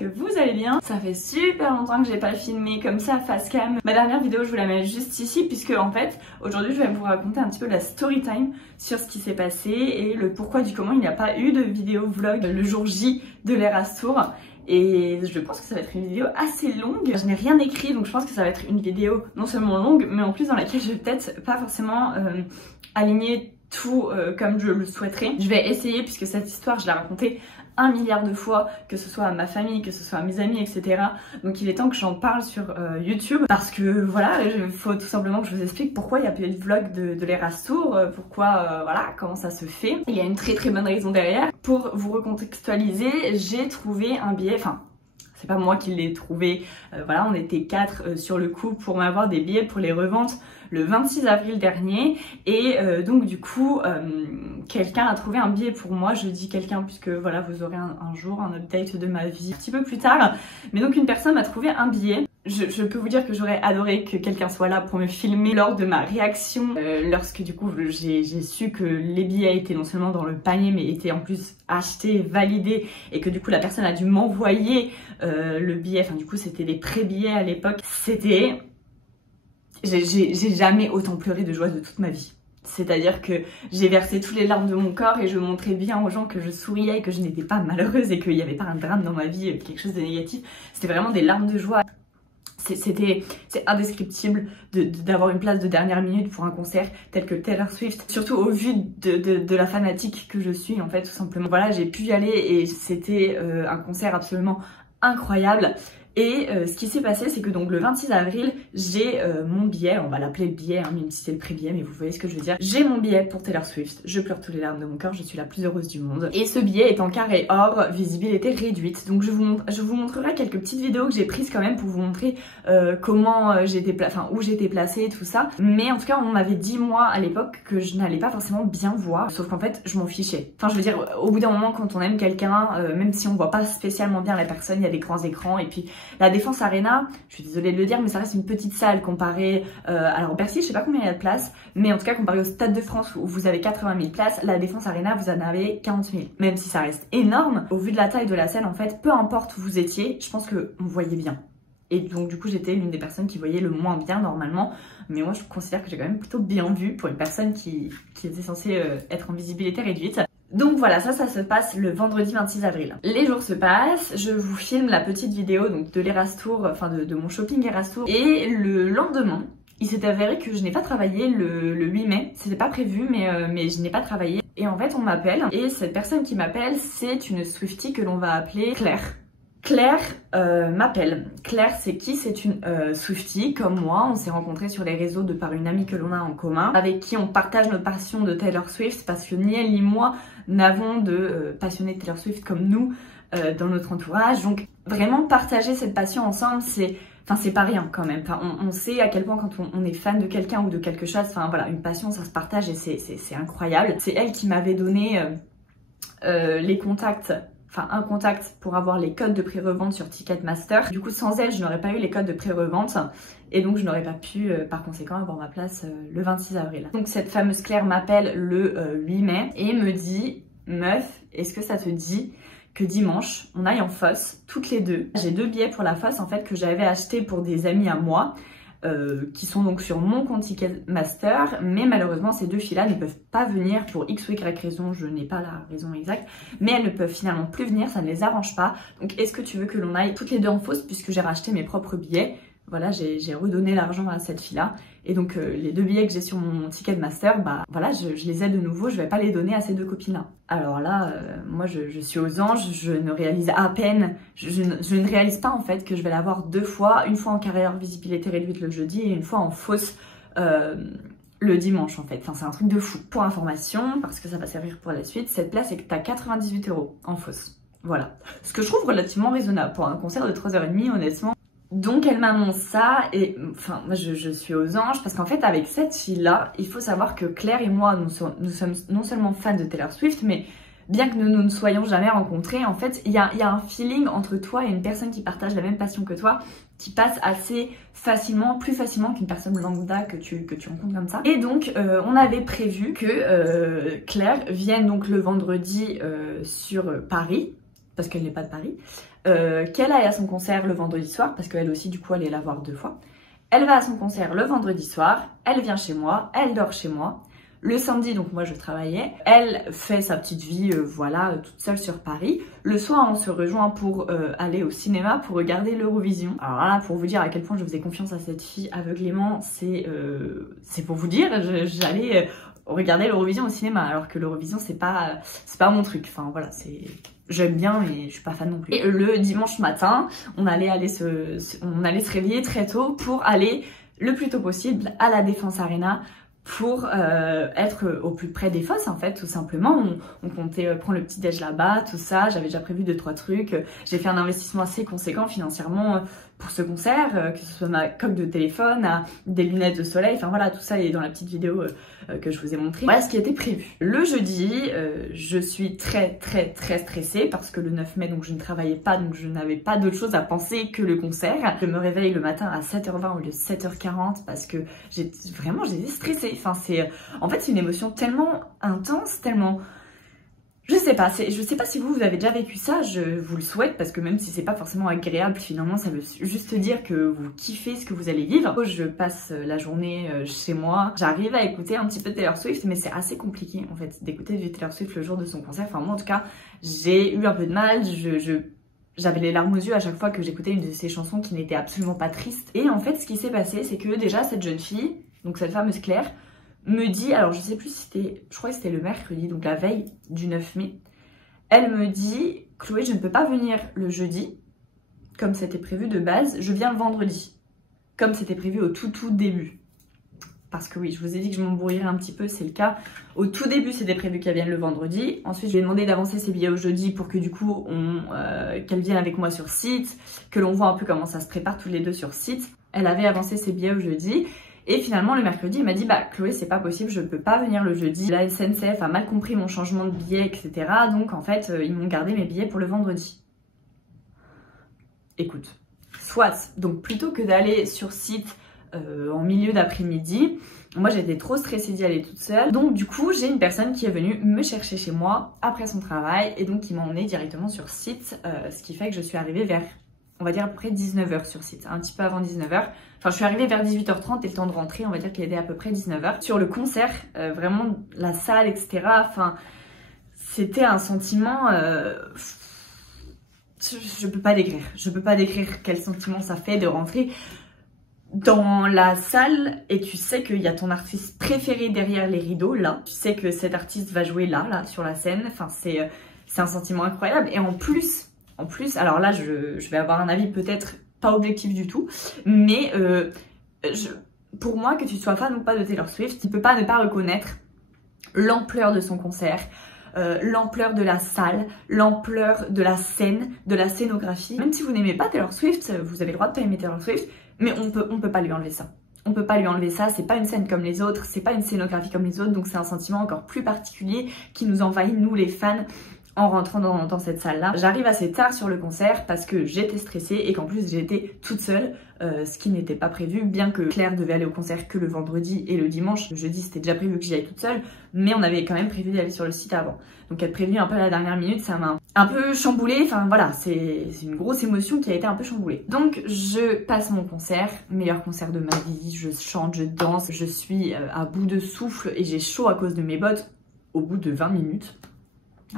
que vous allez bien. Ça fait super longtemps que j'ai pas filmé comme ça face cam. Ma dernière vidéo je vous la mets juste ici puisque en fait aujourd'hui je vais vous raconter un petit peu la story time sur ce qui s'est passé et le pourquoi du comment il n'y a pas eu de vidéo vlog le jour J de l'Eras Tour. Et je pense que ça va être une vidéo assez longue. Je n'ai rien écrit donc je pense que ça va être une vidéo non seulement longue mais en plus dans laquelle je vais peut-être pas forcément aligner tout comme je le souhaiterais. Je vais essayer puisque cette histoire je l'ai racontée 1 milliard de fois, que ce soit à ma famille, que ce soit à mes amis, etc. Donc il est temps que j'en parle sur YouTube parce que voilà, il faut tout simplement que je vous explique pourquoi il n'y a pas eu de vlog de l'Eras Tour, pourquoi, voilà, comment ça se fait. Il y a une très bonne raison derrière. Pour vous recontextualiser, j'ai trouvé un billet, enfin c'est pas moi qui l'ai trouvé, voilà, on était 4 sur le coup pour m'avoir des billets pour les reventes le 26 avril dernier et donc du coup quelqu'un a trouvé un billet pour moi. Je dis quelqu'un puisque voilà, vous aurez un jour un update de ma vie un petit peu plus tard, mais donc une personne m'a trouvé un billet. Je peux vous dire que j'aurais adoré que quelqu'un soit là pour me filmer lors de ma réaction lorsque du coup j'ai su que les billets étaient non seulement dans le panier mais étaient en plus achetés, validés et que du coup la personne a dû m'envoyer le billet, enfin du coup c'était des pré-billets à l'époque. C'était... J'ai jamais autant pleuré de joie de toute ma vie. C'est-à-dire que j'ai versé toutes les larmes de mon corps et je montrais bien aux gens que je souriais et que je n'étais pas malheureuse et qu'il n'y avait pas un drame dans ma vie, quelque chose de négatif. C'était vraiment des larmes de joie. C'est indescriptible d'avoir une place de dernière minute pour un concert tel que Taylor Swift, surtout au vu de la fanatique que je suis en fait, tout simplement. Voilà, j'ai pu y aller et c'était un concert absolument incroyable. Et ce qui s'est passé, c'est que donc le 26 avril, j'ai mon billet, on va l'appeler le billet, hein, même si c'est le pré-billet, mais vous voyez ce que je veux dire. J'ai mon billet pour Taylor Swift, je pleure tous les larmes de mon cœur, je suis la plus heureuse du monde. Et ce billet est en carré or, visibilité réduite. Donc je vous montrerai quelques petites vidéos que j'ai prises quand même pour vous montrer comment j'étais, enfin où j'étais placée, tout ça. Mais en tout cas, on m'avait dit moi à l'époque que je n'allais pas forcément bien voir, sauf qu'en fait, je m'en fichais. Enfin, je veux dire, au bout d'un moment, quand on aime quelqu'un, même si on voit pas spécialement bien la personne, il y a des grands écrans et puis la Défense Arena, je suis désolée de le dire, mais ça reste une petite salle comparée. Alors Bercy, je sais pas combien il y a de places, mais en tout cas comparé au Stade de France où vous avez 80 000 places, la Défense Arena vous en avez 40 000. Même si ça reste énorme, au vu de la taille de la scène, en fait, peu importe où vous étiez, je pense que on voyait bien. Et donc du coup j'étais l'une des personnes qui voyait le moins bien normalement, mais moi je considère que j'ai quand même plutôt bien vu pour une personne qui était censée être en visibilité réduite. Donc voilà, ça se passe le vendredi 26 avril. Les jours se passent, je vous filme la petite vidéo donc de l'Eras Tour, enfin de mon shopping Eras Tour. Et le lendemain, il s'est avéré que je n'ai pas travaillé le 8 mai. C'était pas prévu, mais je n'ai pas travaillé. Et en fait, on m'appelle. Et cette personne qui m'appelle, c'est une Swiftie que l'on va appeler Claire. Claire m'appelle. Claire, c'est qui? C'est une Swiftie comme moi. On s'est rencontrés sur les réseaux de par une amie que l'on a en commun, avec qui on partage notre passion de Taylor Swift, parce que ni elle ni moi n'avons de passionnés de Taylor Swift comme nous dans notre entourage. Donc vraiment partager cette passion ensemble, c'est pas rien quand même. Enfin, on sait à quel point quand on est fan de quelqu'un ou de quelque chose, enfin voilà, une passion ça se partage et c'est incroyable. C'est elle qui m'avait donné les contacts. Enfin un contact pour avoir les codes de pré-revente sur Ticketmaster. Du coup sans elle je n'aurais pas eu les codes de pré-revente et donc je n'aurais pas pu par conséquent avoir ma place le 26 avril. Donc cette fameuse Claire m'appelle le 8 mai et me dit « Meuf, est-ce que ça te dit que dimanche on aille en fosse toutes les deux ?» J'ai 2 billets pour la fosse en fait que j'avais acheté pour des amis à moi. Qui sont donc sur mon compte Ticketmaster, mais malheureusement ces 2 filles-là ne peuvent pas venir pour X ou Y raison, je n'ai pas la raison exacte, mais elles ne peuvent finalement plus venir, ça ne les arrange pas. Donc est-ce que tu veux que l'on aille toutes les deux en fosse puisque j'ai racheté mes propres billets? Voilà, j'ai redonné l'argent à cette fille-là. Et donc les 2 billets que j'ai sur mon Ticketmaster, bah voilà, je les ai de nouveau, je vais pas les donner à ces 2 copines-là. Alors là, moi je suis aux anges, je ne réalise à peine, je ne réalise pas en fait que je vais l'avoir 2 fois, une fois en carrière visibilité réduite le jeudi et une fois en fausse le dimanche en fait. Enfin c'est un truc de fou. Pour information, parce que ça va servir pour la suite, cette place est à 98 € en fausse. Voilà. Ce que je trouve relativement raisonnable pour un concert de 3h30 honnêtement. Donc elle m'annonce ça et enfin moi je suis aux anges parce qu'en fait avec cette fille-là, il faut savoir que Claire et moi nous sommes non seulement fans de Taylor Swift mais bien que nous ne nous soyons jamais rencontrés, en fait il y a un feeling entre toi et une personne qui partage la même passion que toi qui passe assez facilement, plus facilement qu'une personne lambda que tu rencontres comme ça. Et donc on avait prévu que Claire vienne donc le vendredi sur Paris. parce qu'elle n'est pas de Paris, qu'elle aille à son concert le vendredi soir, parce qu'elle aussi du coup elle est la voir 2 fois. Elle va à son concert le vendredi soir, elle vient chez moi, elle dort chez moi. Le samedi, donc moi je travaillais, elle fait sa petite vie, voilà, toute seule sur Paris. Le soir, on se rejoint pour aller au cinéma pour regarder l'Eurovision. Alors là, pour vous dire à quel point je faisais confiance à cette fille aveuglément, c'est pour vous dire, j'allais regarder l'Eurovision au cinéma, alors que l'Eurovision c'est pas mon truc. Enfin voilà, j'aime bien mais je suis pas fan non plus. Et le dimanche matin, on allait se réveiller très tôt pour aller le plus tôt possible à la Défense Arena pour être au plus près des fosses en fait, tout simplement. On comptait prendre le petit déj là-bas, tout ça. J'avais déjà prévu 2-3 trucs. J'ai fait un investissement assez conséquent financièrement pour ce concert, que ce soit ma coque de téléphone, des lunettes de soleil, enfin voilà, tout ça est dans la petite vidéo que je vous ai montrée. Voilà ce qui était prévu. Le jeudi, je suis très stressée parce que le 9 mai, donc je ne travaillais pas, donc je n'avais pas d'autre chose à penser que le concert. Je me réveille le matin à 7h20 au lieu de 7h40 parce que j'étais stressée. Enfin, en fait, c'est une émotion tellement intense, tellement... Je sais pas si vous avez déjà vécu ça, je vous le souhaite parce que même si c'est pas forcément agréable, finalement ça veut juste dire que vous kiffez ce que vous allez vivre. Je passe la journée chez moi, j'arrive à écouter un petit peu Taylor Swift, mais c'est assez compliqué en fait d'écouter du Taylor Swift le jour de son concert. Enfin moi en tout cas, j'ai eu un peu de mal, j'avais les larmes aux yeux à chaque fois que j'écoutais une de ses chansons qui n'était absolument pas triste. Et en fait ce qui s'est passé, c'est que déjà cette jeune fille, donc cette fameuse Claire, me dit, alors je sais plus si c'était, je crois que c'était le mercredi, donc la veille du 9 mai, elle me dit, Chloé, je ne peux pas venir le jeudi, comme c'était prévu de base, je viens le vendredi, comme c'était prévu au tout début. Parce que oui, je vous ai dit que je m'embrouillerais un petit peu, c'est le cas. Au tout début, c'était prévu qu'elle vienne le vendredi. Ensuite, je lui ai demandé d'avancer ses billets au jeudi pour que du coup, qu'elle vienne avec moi sur site, que l'on voit un peu comment ça se prépare tous les deux sur site. Elle avait avancé ses billets au jeudi. Et finalement, le mercredi, il m'a dit, bah Chloé, c'est pas possible, je peux pas venir le jeudi. La SNCF a mal compris mon changement de billet, etc. Donc en fait, ils m'ont gardé mes billets pour le vendredi. Écoute, soit. Donc plutôt que d'aller sur site en milieu d'après-midi, moi j'étais trop stressée d'y aller toute seule. Donc du coup, j'ai une personne qui est venue me chercher chez moi après son travail et donc qui m'a emmenée directement sur site, ce qui fait que je suis arrivée vers, on va dire à peu près 19h sur site, un petit peu avant 19h. Enfin, je suis arrivée vers 18h30 et le temps de rentrer, on va dire qu'il était à peu près 19h. Sur le concert, vraiment, la salle, etc. Enfin, c'était un sentiment... je peux pas décrire. Je peux pas décrire quel sentiment ça fait de rentrer dans la salle et tu sais qu'il y a ton artiste préféré derrière les rideaux, là. Tu sais que cet artiste va jouer là, sur la scène. Enfin, c'est un sentiment incroyable. Et en plus, alors là, je vais avoir un avis peut-être pas objectif du tout, mais pour moi, que tu sois fan ou pas de Taylor Swift, tu peux pas ne pas reconnaître l'ampleur de son concert, l'ampleur de la salle, l'ampleur de la scène, de la scénographie. Même si vous n'aimez pas Taylor Swift, vous avez le droit de pas aimer Taylor Swift, mais on peut pas lui enlever ça. On peut pas lui enlever ça, c'est pas une scène comme les autres, c'est pas une scénographie comme les autres, donc c'est un sentiment encore plus particulier qui nous envahit, nous les fans, en rentrant dans cette salle-là. J'arrive assez tard sur le concert parce que j'étais stressée et qu'en plus j'étais toute seule, ce qui n'était pas prévu, bien que Claire devait aller au concert que le vendredi et le dimanche. Le jeudi, c'était déjà prévu que j'y aille toute seule, mais on avait quand même prévu d'aller sur le site avant. Donc être prévenue un peu à la dernière minute, ça m'a un peu chamboulée. Enfin voilà, c'est une grosse émotion qui a été un peu chamboulée. Donc je passe mon concert, meilleur concert de ma vie, je chante, je danse, je suis à bout de souffle et j'ai chaud à cause de mes bottes au bout de 20 minutes.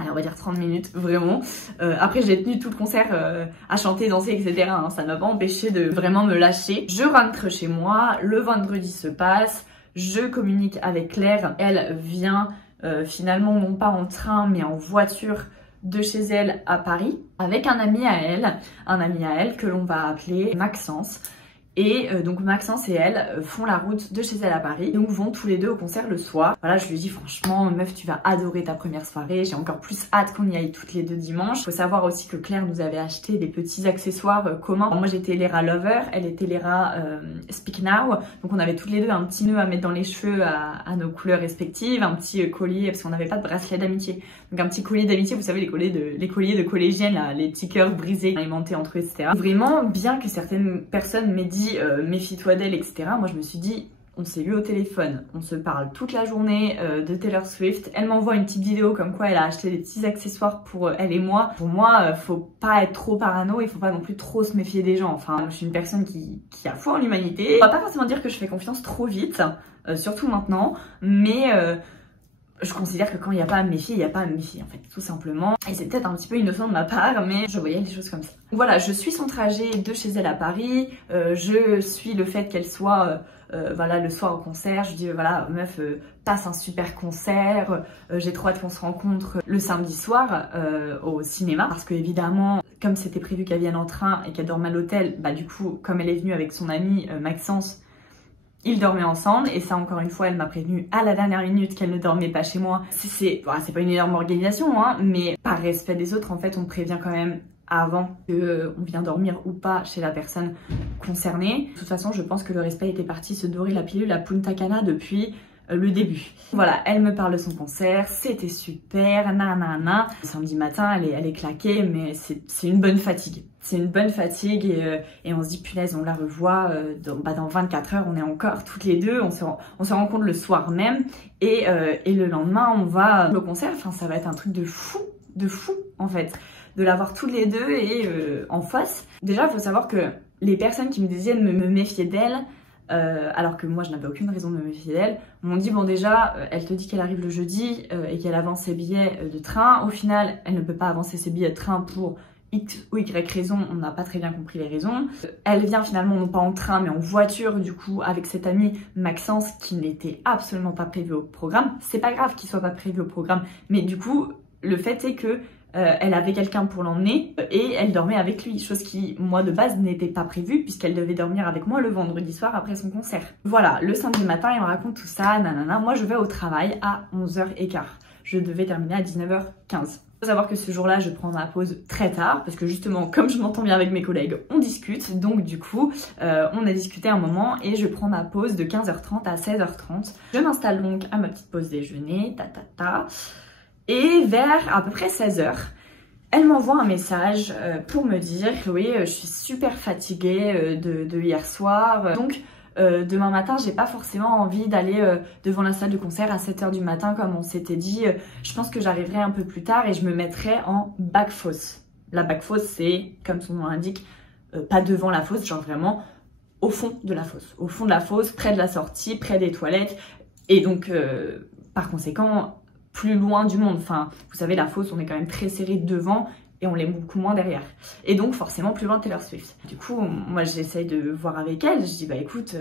Allez, on va dire 30 minutes, vraiment. Après, j'ai tenu tout le concert à chanter, danser, etc. Hein. Ça ne m'a pas empêché de vraiment me lâcher. Je rentre chez moi, le vendredi se passe, je communique avec Claire. Elle vient finalement, non pas en train, mais en voiture de chez elle à Paris, avec un ami à elle que l'on va appeler Maxence. Et donc Maxence et elle font la route de chez elle à Paris, donc vont tous les deux au concert le soir. Voilà, je lui dis franchement meuf, tu vas adorer ta première soirée, j'ai encore plus hâte qu'on y aille toutes les deux dimanche. Faut savoir aussi que Claire nous avait acheté des petits accessoires communs. Alors, moi j'étais Lera Lover, elle était Lera Speak Now, donc on avait toutes les deux un petit nœud à mettre dans les cheveux à nos couleurs respectives, un petit collier parce qu'on n'avait pas de bracelet d'amitié. Donc un petit collier d'amitié, vous savez les colliers de collégiennes, là, les petits cœurs brisés, alimentés entre eux, etc. Vraiment, bien que certaines personnes m'aient dit méfie-toi d'elle, etc. Moi je me suis dit On s'est eu au téléphone, on se parle toute la journée de Taylor Swift. Elle m'envoie une petite vidéo comme quoi elle a acheté des petits accessoires pour elle et moi. Pour moi, faut pas être trop parano, il faut pas non plus trop se méfier des gens. Enfin, je suis une personne qui a foi en l'humanité. On va pas forcément dire que je fais confiance trop vite, surtout maintenant, mais je considère que quand il n'y a pas à me méfier, il n'y a pas à me méfier en fait, tout simplement. Et c'est peut-être un petit peu innocent de ma part, mais je voyais les choses comme ça. Voilà, je suis son trajet de chez elle à Paris, je suis le fait qu'elle soit voilà, le soir au concert. Je dis voilà meuf, passe un super concert, j'ai trop hâte qu'on se rencontre le samedi soir au cinéma. Parce que évidemment, comme c'était prévu qu'elle vienne en train et qu'elle dorme à l'hôtel, bah du coup, comme elle est venue avec son amie Maxence, ils dormaient ensemble, et ça encore une fois elle m'a prévenu à la dernière minute qu'elle ne dormait pas chez moi. C'est pas une énorme organisation hein, mais par respect des autres en fait on prévient quand même avant qu'on vient dormir ou pas chez la personne concernée. De toute façon je pense que le respect était parti se dorer la pilule à Punta Cana depuis le début. Voilà, elle me parle de son concert, c'était super, nanana. Samedi matin, elle est claquée, mais c'est une bonne fatigue. C'est une bonne fatigue et on se dit punaise, on la revoit dans 24 heures, on est encore toutes les deux, on se rencontre le soir même et le lendemain on va au concert. Enfin ça va être un truc de fou en fait, de l'avoir tous les deux et en face. Déjà il faut savoir que les personnes qui me disaient de me méfier d'elle, alors que moi je n'avais aucune raison de me méfier d'elle, m'ont dit bon déjà elle te dit qu'elle arrive le jeudi et qu'elle avance ses billets de train. Au final elle ne peut pas avancer ses billets de train pour X ou Y raison, on n'a pas très bien compris les raisons. Elle vient finalement non pas en train mais en voiture du coup avec cette amie Maxence qui n'était absolument pas prévu au programme. C'est pas grave qu'il soit pas prévu au programme, mais du coup le fait est que elle avait quelqu'un pour l'emmener et elle dormait avec lui, chose qui, moi de base, n'était pas prévue puisqu'elle devait dormir avec moi le vendredi soir après son concert. Voilà, le samedi matin, il me raconte tout ça, nanana. Moi, je vais au travail à 11h15. Je devais terminer à 19h15. Il faut savoir que ce jour-là, je prends ma pause très tard parce que justement, comme je m'entends bien avec mes collègues, on discute. Donc du coup, on a discuté un moment et je prends ma pause de 15h30 à 16h30. Je m'installe donc à ma petite pause déjeuner, Et vers à peu près 16h, elle m'envoie un message pour me dire « Chloé, je suis super fatiguée de hier soir. Donc demain matin, j'ai pas forcément envie d'aller devant la salle de concert à 7h du matin comme on s'était dit. Je pense que j'arriverai un peu plus tard et je me mettrai en back-fosse. » La back-fosse, c'est, comme son nom l'indique, pas devant la fosse, genre vraiment au fond de la fosse. Au fond de la fosse, près de la sortie, près des toilettes. Et donc, par conséquent, plus loin du monde. Enfin, vous savez, la fosse, on est quand même très serré devant et on l'est beaucoup moins derrière. Et donc, forcément, plus loin de Taylor Swift. Du coup, moi, j'essaye de voir avec elle. Je dis, bah écoute,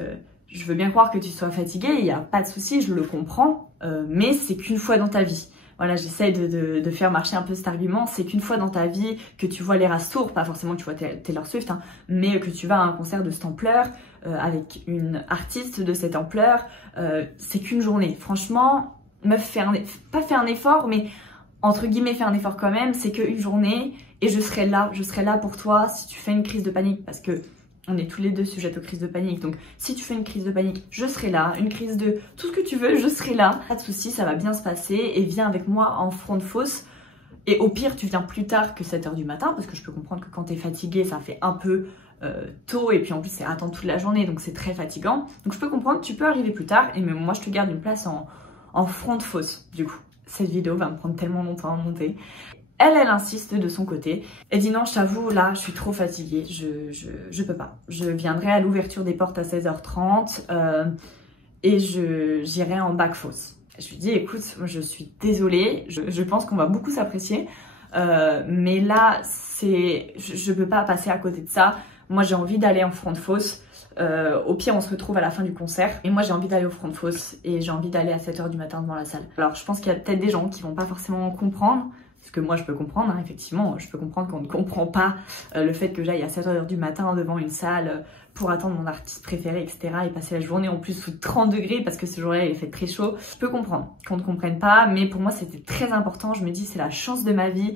je veux bien croire que tu sois fatiguée, il n'y a pas de souci, je le comprends, mais c'est qu'une fois dans ta vie. Voilà, j'essaye de faire marcher un peu cet argument. C'est qu'une fois dans ta vie que tu vois l'Eras Tour, pas forcément que tu vois Taylor Swift, hein, mais que tu vas à un concert de cette ampleur, avec une artiste de cette ampleur, c'est qu'une journée. Franchement, meuf, pas faire un effort, mais entre guillemets faire un effort quand même, c'est qu'une journée et je serai là pour toi si tu fais une crise de panique, parce que on est tous les deux sujettes aux crises de panique. Donc si tu fais une crise de panique, je serai là, une crise de tout ce que tu veux, je serai là. Pas de soucis, ça va bien se passer et viens avec moi en front de fosse. Et au pire, tu viens plus tard que 7h du matin, parce que je peux comprendre que quand t'es fatigué, ça fait un peu tôt, et puis en plus c'est attendre toute la journée, donc c'est très fatigant. Donc je peux comprendre, tu peux arriver plus tard, et même moi je te garde une place en front de fosse, du coup. Cette vidéo va me prendre tellement longtemps à monter. Elle insiste de son côté. Elle dit non, je t'avoue, là, je suis trop fatiguée, je peux pas. Je viendrai à l'ouverture des portes à 16h30 et j'irai en back fosse. Je lui dis, écoute, je suis désolée, je pense qu'on va beaucoup s'apprécier, mais là, je peux pas passer à côté de ça. Moi, j'ai envie d'aller en front de fosse. Au pire, on se retrouve à la fin du concert. Et moi, j'ai envie d'aller au front de fosse et j'ai envie d'aller à 7h du matin devant la salle. Alors, je pense qu'il y a peut-être des gens qui vont pas forcément comprendre. Parce que moi, je peux comprendre, hein, effectivement. Je peux comprendre qu'on ne comprend pas le fait que j'aille à 7h du matin devant une salle pour attendre mon artiste préféré, etc. Et passer la journée en plus sous 30 degrés parce que ce jour-là, il fait très chaud. Je peux comprendre qu'on ne comprenne pas. Mais pour moi, c'était très important. Je me dis, c'est la chance de ma vie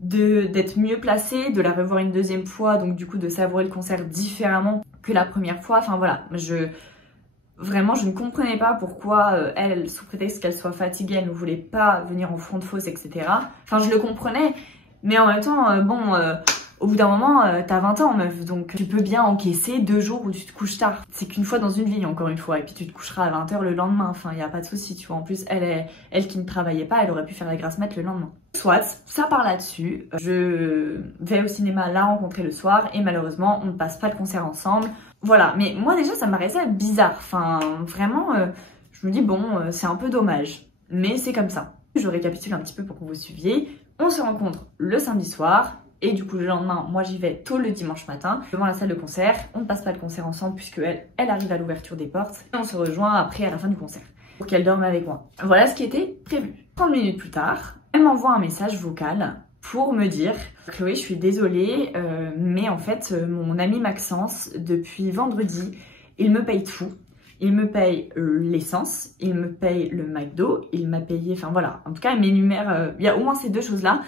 d'être mieux placée, de la revoir une deuxième fois, donc du coup de savourer le concert différemment que la première fois. Enfin voilà, vraiment je ne comprenais pas pourquoi elle, sous prétexte qu'elle soit fatiguée, elle ne voulait pas venir en front de fosse, etc. Enfin je le comprenais, mais en même temps, Au bout d'un moment, t'as 20 ans, meuf, donc tu peux bien encaisser 2 jours où tu te couches tard. C'est qu'une fois dans une vie, encore une fois, et puis tu te coucheras à 20 h le lendemain, enfin, y a pas de souci, tu vois. En plus, elle qui ne travaillait pas, elle aurait pu faire la grasse mat le lendemain. Soit, ça part là-dessus. Je vais au cinéma la rencontrer le soir, et malheureusement, on ne passe pas le concert ensemble. Voilà, mais moi déjà, ça me paraissait bizarre. Enfin, vraiment, je me dis, bon, c'est un peu dommage, mais c'est comme ça. Je récapitule un petit peu pour que vous suiviez. On se rencontre le samedi soir. Et du coup, le lendemain, moi j'y vais tôt le dimanche matin, devant la salle de concert. On ne passe pas le concert ensemble puisque elle arrive à l'ouverture des portes. Et on se rejoint après à la fin du concert pour qu'elle dorme avec moi. Voilà ce qui était prévu. 30 minutes plus tard, elle m'envoie un message vocal pour me dire « Chloé, je suis désolée, mais en fait, mon ami Maxence, depuis vendredi, il me paye tout. Il me paye l'essence, il me paye le McDo, il m'a payé... Enfin voilà, en tout cas, il m'énumère... Il y a au moins ces 2 choses-là.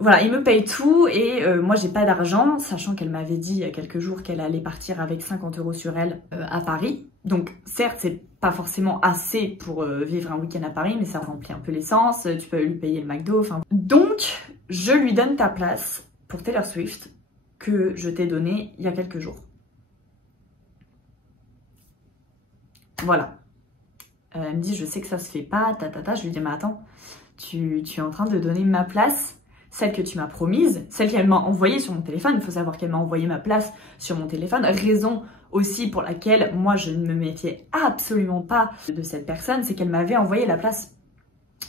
Voilà, il me paye tout et moi j'ai pas d'argent, sachant qu'elle m'avait dit il y a quelques jours qu'elle allait partir avec 50 € sur elle à Paris. Donc certes, c'est pas forcément assez pour vivre un week-end à Paris, mais ça remplit un peu l'essence, tu peux lui payer le McDo, enfin... Donc, je lui donne ta place pour Taylor Swift que je t'ai donnée il y a quelques jours. Voilà. Elle me dit, je sais que ça se fait pas, je lui dis, mais attends, tu es en train de donner ma place, celle que tu m'as promise, celle qu'elle m'a envoyée sur mon téléphone. Il faut savoir qu'elle m'a envoyé ma place sur mon téléphone, raison aussi pour laquelle moi je ne me méfiais absolument pas de cette personne, c'est qu'elle m'avait envoyé la place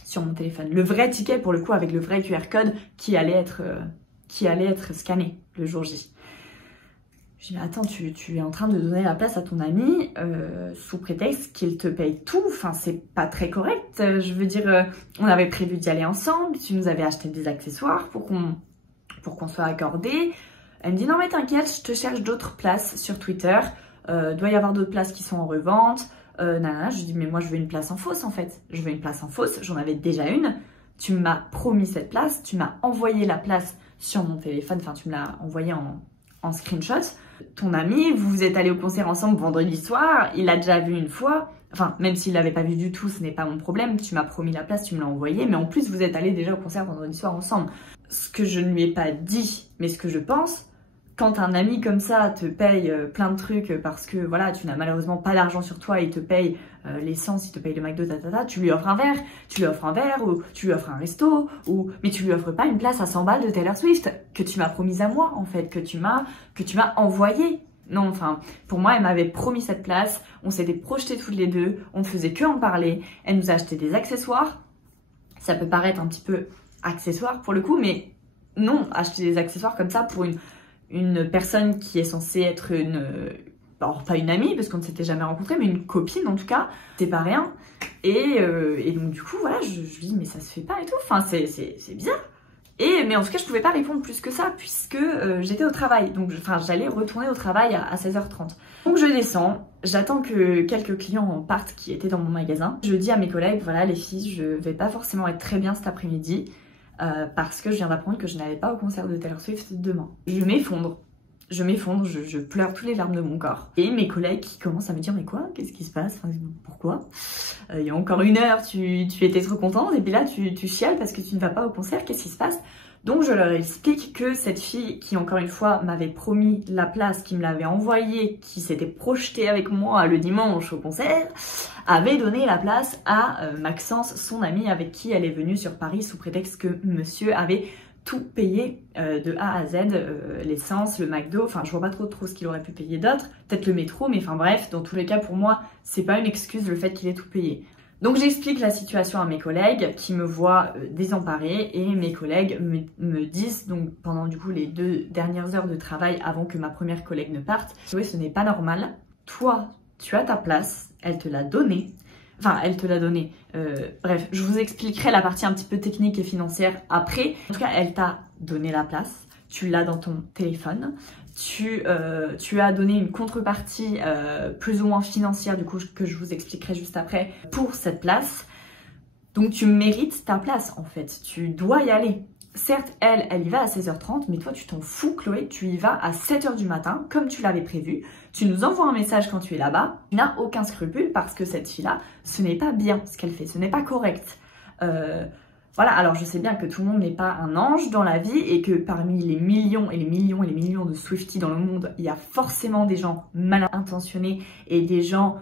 sur mon téléphone. Le vrai ticket pour le coup avec le vrai QR code qui allait être scanné le jour J. Je dis, mais attends, tu es en train de donner la place à ton ami sous prétexte qu'il te paye tout. Enfin, c'est pas très correct. Je veux dire, on avait prévu d'y aller ensemble. Tu nous avais acheté des accessoires pour qu'on soit accordés. Elle me dit, non mais t'inquiète, je te cherche d'autres places sur Twitter. Doit y avoir d'autres places qui sont en revente. Je lui dis, mais moi je veux une place en fausse en fait. Je veux une place en fausse, j'en avais déjà une. Tu m'as promis cette place, tu m'as envoyé la place sur mon téléphone. Enfin, tu me l'as envoyé en screenshot. Ton ami, vous vous êtes allés au concert ensemble vendredi soir, il l'a déjà vu une fois, enfin même s'il l'avait pas vu du tout, ce n'est pas mon problème, tu m'as promis la place, tu me l'as envoyé, mais en plus vous êtes allés déjà au concert vendredi soir ensemble. Ce que je ne lui ai pas dit, mais ce que je pense, quand un ami comme ça te paye plein de trucs parce que voilà, tu n'as malheureusement pas d'argent sur toi, il te paye l'essence, il te paye le McDo, tu lui offres un verre, ou tu lui offres un resto, mais tu lui offres pas une place à 100 balles de Taylor Swift que tu m'as promise à moi en fait, que tu m'as envoyé. Non, enfin, pour moi, elle m'avait promis cette place, on s'était projetés toutes les deux, on ne faisait que en parler, elle nous a acheté des accessoires, ça peut paraître un petit peu accessoire pour le coup, mais non, acheter des accessoires comme ça pour une personne qui est censée être alors pas une amie parce qu'on ne s'était jamais rencontrés, mais une copine en tout cas, c'est pas rien. Et donc du coup voilà, je lui dis mais ça se fait pas et tout, enfin c'est bizarre. Mais en tout cas je pouvais pas répondre plus que ça puisque j'étais au travail, donc j'allais retourner au travail à 16h30. Donc je descends, j'attends que quelques clients partent qui étaient dans mon magasin. Je dis à mes collègues, voilà les filles, je vais pas forcément être très bien cet après-midi. Parce que je viens d'apprendre que je n'allais pas au concert de Taylor Swift demain. Je m'effondre, je pleure toutes les larmes de mon corps. Et mes collègues qui commencent à me dire mais quoi, qu'est-ce qui se passe, enfin, pourquoi il y a encore 1 heure, tu étais trop contente et puis là tu chiales parce que tu ne vas pas au concert, qu'est-ce qui se passe? Donc je leur explique que cette fille qui encore une fois m'avait promis la place, qui me l'avait envoyée, qui s'était projetée avec moi le dimanche au concert, avait donné la place à Maxence, son ami avec qui elle est venue sur Paris sous prétexte que monsieur avait tout payé de A à Z, l'essence, le McDo, enfin je vois pas trop ce qu'il aurait pu payer d'autre, peut-être le métro, mais enfin bref, dans tous les cas pour moi c'est pas une excuse le fait qu'il ait tout payé. Donc j'explique la situation à mes collègues qui me voient désemparée et mes collègues me disent, donc pendant du coup les 2 dernières heures de travail avant que ma première collègue ne parte, oui ce n'est pas normal, toi tu as ta place, elle te l'a donnée, bref je vous expliquerai la partie un petit peu technique et financière après, en tout cas elle t'a donné la place, tu l'as dans ton téléphone, tu as donné une contrepartie plus ou moins financière du coup que je vous expliquerai juste après pour cette place. Donc tu mérites ta place en fait, tu dois y aller. Certes, elle y va à 16h30, mais toi tu t'en fous Chloé, tu y vas à 7h du matin comme tu l'avais prévu. Tu nous envoies un message quand tu es là-bas, tu n'as aucun scrupule parce que cette fille-là, ce n'est pas bien ce qu'elle fait, ce n'est pas correct. Voilà, alors je sais bien que tout le monde n'est pas un ange dans la vie et que parmi les millions et les millions et les millions de Swifties dans le monde, il y a forcément des gens mal intentionnés et des gens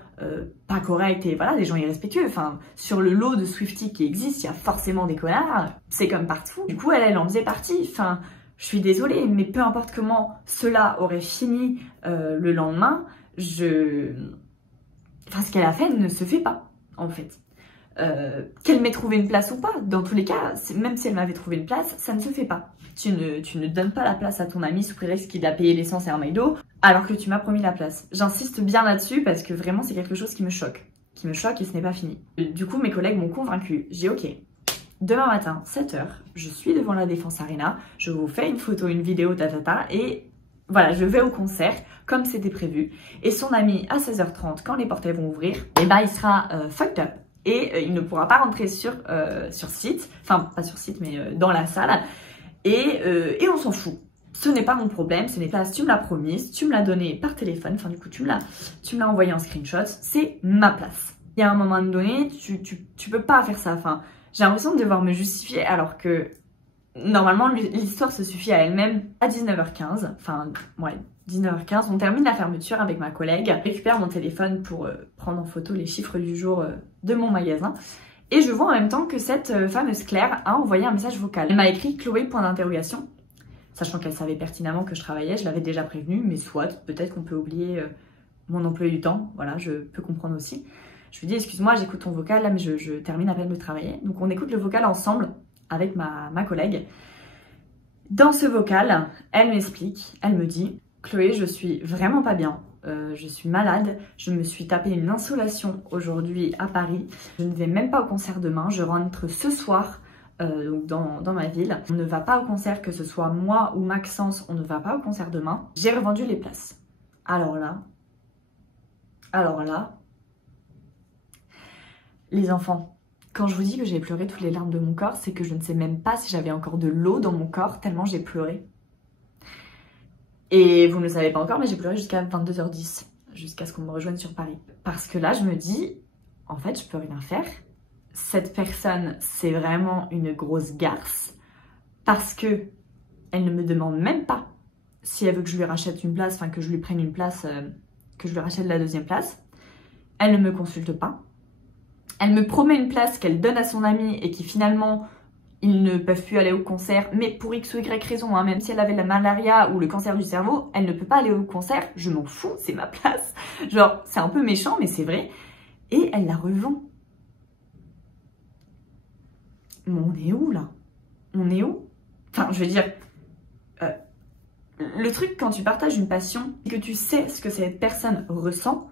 pas corrects et voilà, des gens irrespectueux. Enfin, sur le lot de Swifties qui existe, il y a forcément des connards, c'est comme partout. Du coup, elle en faisait partie. Enfin, je suis désolée, mais peu importe comment cela aurait fini le lendemain, enfin, ce qu'elle a fait ne se fait pas, en fait. Qu'elle m'ait trouvé une place ou pas, dans tous les cas, même si elle m'avait trouvé une place, ça ne se fait pas. Tu ne donnes pas la place à ton ami sous prétexte qu'il a payé l'essence et un McDo, alors que tu m'as promis la place. J'insiste bien là-dessus parce que vraiment c'est quelque chose qui me choque et ce n'est pas fini. Du coup, mes collègues m'ont convaincue. J'ai dit ok, demain matin, 7h, je suis devant la Défense Arena, je vous fais une photo, une vidéo, et voilà, je vais au concert comme c'était prévu. Et son ami à 16h30, quand les portails vont ouvrir, et ben il sera fucked up. Et il ne pourra pas rentrer sur site, enfin pas sur site mais dans la salle, et on s'en fout. Ce n'est pas mon problème, ce n'est pas, tu me l'as promise, tu me l'as donné par téléphone, enfin du coup tu me l'as envoyé en screenshot, c'est ma place. Il y a un moment donné, tu peux pas faire ça, enfin j'ai l'impression de devoir me justifier alors que normalement l'histoire se suffit à elle-même à 19h15, enfin ouais, 19h15, on termine la fermeture avec ma collègue, je récupère mon téléphone pour prendre en photo les chiffres du jour de mon magasin et je vois en même temps que cette fameuse Claire a envoyé un message vocal. Elle m'a écrit Chloé, point d'interrogation, sachant qu'elle savait pertinemment que je travaillais, je l'avais déjà prévenue, mais soit, peut-être qu'on peut oublier mon emploi du temps, voilà, je peux comprendre aussi. Je lui dis excuse-moi, j'écoute ton vocal là mais je termine à peine de travailler, donc on écoute le vocal ensemble avec ma collègue. Dans ce vocal, elle m'explique, elle me dit Chloé, je suis vraiment pas bien, je suis malade, je me suis tapé une insolation aujourd'hui à Paris, je ne vais même pas au concert demain, je rentre ce soir donc dans ma ville. On ne va pas au concert, que ce soit moi ou Maxence, on ne va pas au concert demain. J'ai revendu les places. Alors là, les enfants, quand je vous dis que j'ai pleuré toutes les larmes de mon corps, c'est que je ne sais même pas si j'avais encore de l'eau dans mon corps tellement j'ai pleuré. Et vous ne le savez pas encore, mais j'ai pleuré jusqu'à 22h10, jusqu'à ce qu'on me rejoigne sur Paris. Parce que là, je me dis, en fait, je peux rien faire. Cette personne, c'est vraiment une grosse garce, parce que elle ne me demande même pas si elle veut que je lui rachète une place, enfin que je lui prenne une place, que je lui rachète la deuxième place. Elle ne me consulte pas. Elle me promet une place qu'elle donne à son ami et qui finalement... ils ne peuvent plus aller au concert, mais pour X ou Y raison, hein, même si elle avait la malaria ou le cancer du cerveau, elle ne peut pas aller au concert, je m'en fous, c'est ma place. Genre, c'est un peu méchant, mais c'est vrai. Et elle la revend. Mais on est où, là? On est où? Enfin, je veux dire, le truc quand tu partages une passion, c'est que tu sais ce que cette personne ressent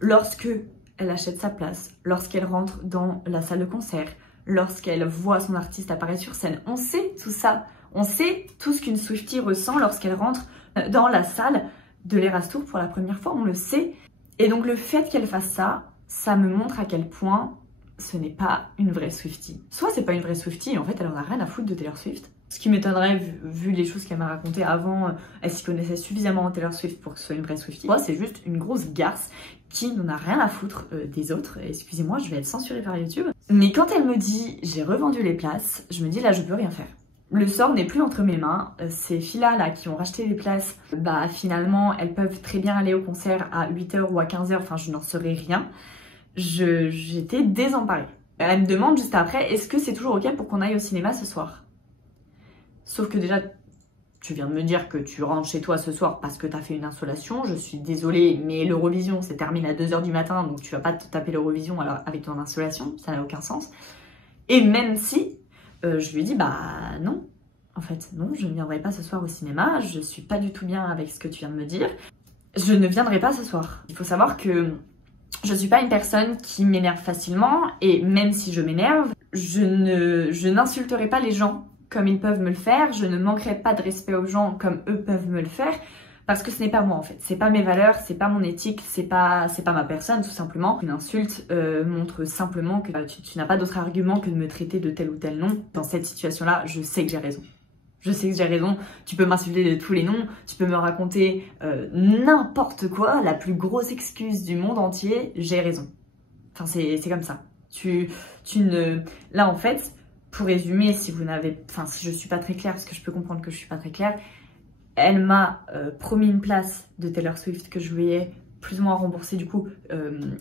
lorsque elle achète sa place, lorsqu'elle rentre dans la salle de concert, lorsqu'elle voit son artiste apparaître sur scène. On sait tout ça. On sait tout ce qu'une Swiftie ressent lorsqu'elle rentre dans la salle de l'Eras Tour pour la première fois. On le sait. Et donc le fait qu'elle fasse ça, ça me montre à quel point ce n'est pas une vraie Swiftie. Soit c'est pas une vraie Swiftie, en fait elle en a rien à foutre de Taylor Swift. Ce qui m'étonnerait vu les choses qu'elle m'a racontées avant, elle s'y connaissait suffisamment en Taylor Swift pour que ce soit une vraie Swiftie. Soit c'est juste une grosse garce qui n'en a rien à foutre des autres. Excusez-moi, je vais être censurée par YouTube. Mais quand elle me dit j'ai revendu les places, je me dis là je peux rien faire. Le sort n'est plus entre mes mains. Ces filles-là là, qui ont racheté les places, bah finalement elles peuvent très bien aller au concert à 8h ou à 15h, enfin je n'en saurais rien. J'étais désemparée. Elle me demande juste après, est-ce que c'est toujours ok pour qu'on aille au cinéma ce soir? Sauf que déjà, tu viens de me dire que tu rentres chez toi ce soir parce que t'as fait une insolation. Je suis désolée, mais l'Eurovision, c'est terminé à 2h du matin, donc tu vas pas te taper l'Eurovision avec ton insolation, ça n'a aucun sens. Et même si, je lui dis, bah non, en fait, non, je ne viendrai pas ce soir au cinéma, je suis pas du tout bien avec ce que tu viens de me dire. Je ne viendrai pas ce soir. Il faut savoir que je suis pas une personne qui m'énerve facilement, et même si je m'énerve, je n'insulterai pas les gens comme ils peuvent me le faire, je ne manquerai pas de respect aux gens comme eux peuvent me le faire, parce que ce n'est pas moi en fait, c'est pas mes valeurs, c'est pas mon éthique, c'est pas ma personne tout simplement. Une insulte montre simplement que tu n'as pas d'autre argument que de me traiter de tel ou tel nom. Dans cette situation-là, je sais que j'ai raison. Je sais que j'ai raison, tu peux m'insulter de tous les noms, tu peux me raconter n'importe quoi, la plus grosse excuse du monde entier, j'ai raison. Enfin c'est comme ça. Là en fait, pour résumer, si vous n'avez, enfin si je suis pas très claire, parce que je peux comprendre que je suis pas très claire, elle m'a promis une place de Taylor Swift que je lui ai plus ou moins remboursé. Du coup,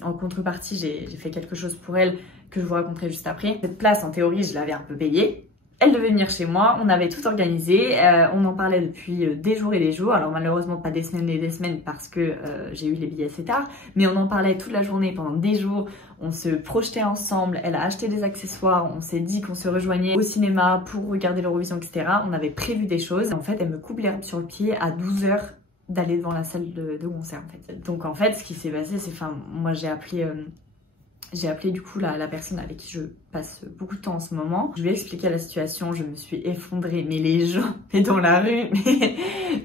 en contrepartie, j'ai fait quelque chose pour elle que je vous raconterai juste après. Cette place, en théorie, je l'avais un peu payée. Elle devait venir chez moi, on avait tout organisé, on en parlait depuis des jours et des jours, alors malheureusement pas des semaines et des semaines parce que j'ai eu les billets assez tard, mais on en parlait toute la journée pendant des jours, on se projetait ensemble, elle a acheté des accessoires, on s'est dit qu'on se rejoignait au cinéma pour regarder l'Eurovision, etc. On avait prévu des choses, en fait elle me coupe l'herbe sur le pied à 12 h d'aller devant la salle de concert en fait. Donc en fait ce qui s'est passé, c'est, enfin moi j'ai appelé du coup la personne avec qui je passe beaucoup de temps en ce moment. Je lui ai expliqué la situation, je me suis effondrée, mais les gens, mais dans la rue,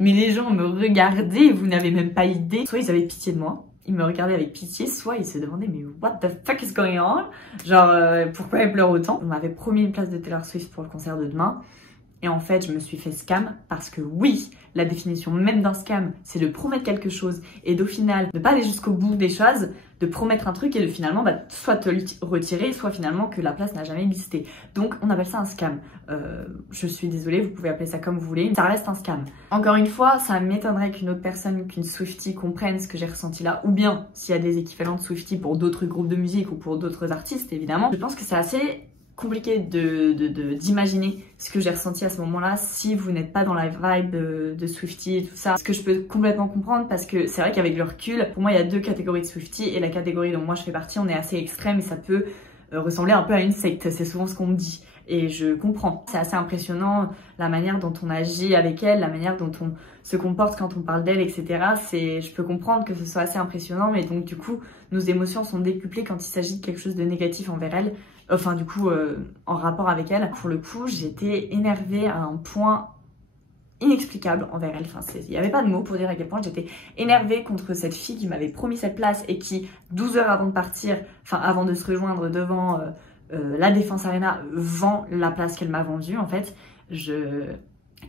mais les gens me regardaient, vous n'avez même pas idée. Soit ils avaient pitié de moi, ils me regardaient avec pitié, soit ils se demandaient mais what the fuck is going on? Genre pourquoi elle pleure autant? On m'avait promis une place de Taylor Swift pour le concert de demain. Et en fait, je me suis fait scam parce que oui, la définition même d'un scam, c'est de promettre quelque chose et d'au final, ne pas aller jusqu'au bout des choses, de promettre un truc et de finalement soit te le retirer, soit finalement que la place n'a jamais existé. Donc on appelle ça un scam. Je suis désolée, vous pouvez appeler ça comme vous voulez, ça reste un scam. Encore une fois, ça m'étonnerait qu'une autre personne, qu'une Swiftie comprenne ce que j'ai ressenti là, ou bien s'il y a des équivalents de Swiftie pour d'autres groupes de musique ou pour d'autres artistes évidemment. Je pense que c'est assez compliqué d'imaginer ce que j'ai ressenti à ce moment-là si vous n'êtes pas dans la vibe de Swiftie et tout ça. Ce que je peux complètement comprendre parce que c'est vrai qu'avec le recul, pour moi il y a deux catégories de Swiftie et la catégorie dont moi je fais partie, on est assez extrême et ça peut ressembler un peu à une secte, c'est souvent ce qu'on me dit. Et je comprends. C'est assez impressionnant la manière dont on agit avec elle, la manière dont on se comporte quand on parle d'elle, etc. Je peux comprendre que ce soit assez impressionnant, mais donc du coup, nos émotions sont décuplées quand il s'agit de quelque chose de négatif envers elle. Enfin du coup, en rapport avec elle. Pour le coup, j'étais énervée à un point inexplicable envers elle. Enfin, il n'y avait pas de mots pour dire à quel point j'étais énervée contre cette fille qui m'avait promis cette place et qui, 12 heures avant de partir, enfin avant de se rejoindre devant la Défense Arena, vend la place qu'elle m'a vendue. En fait, il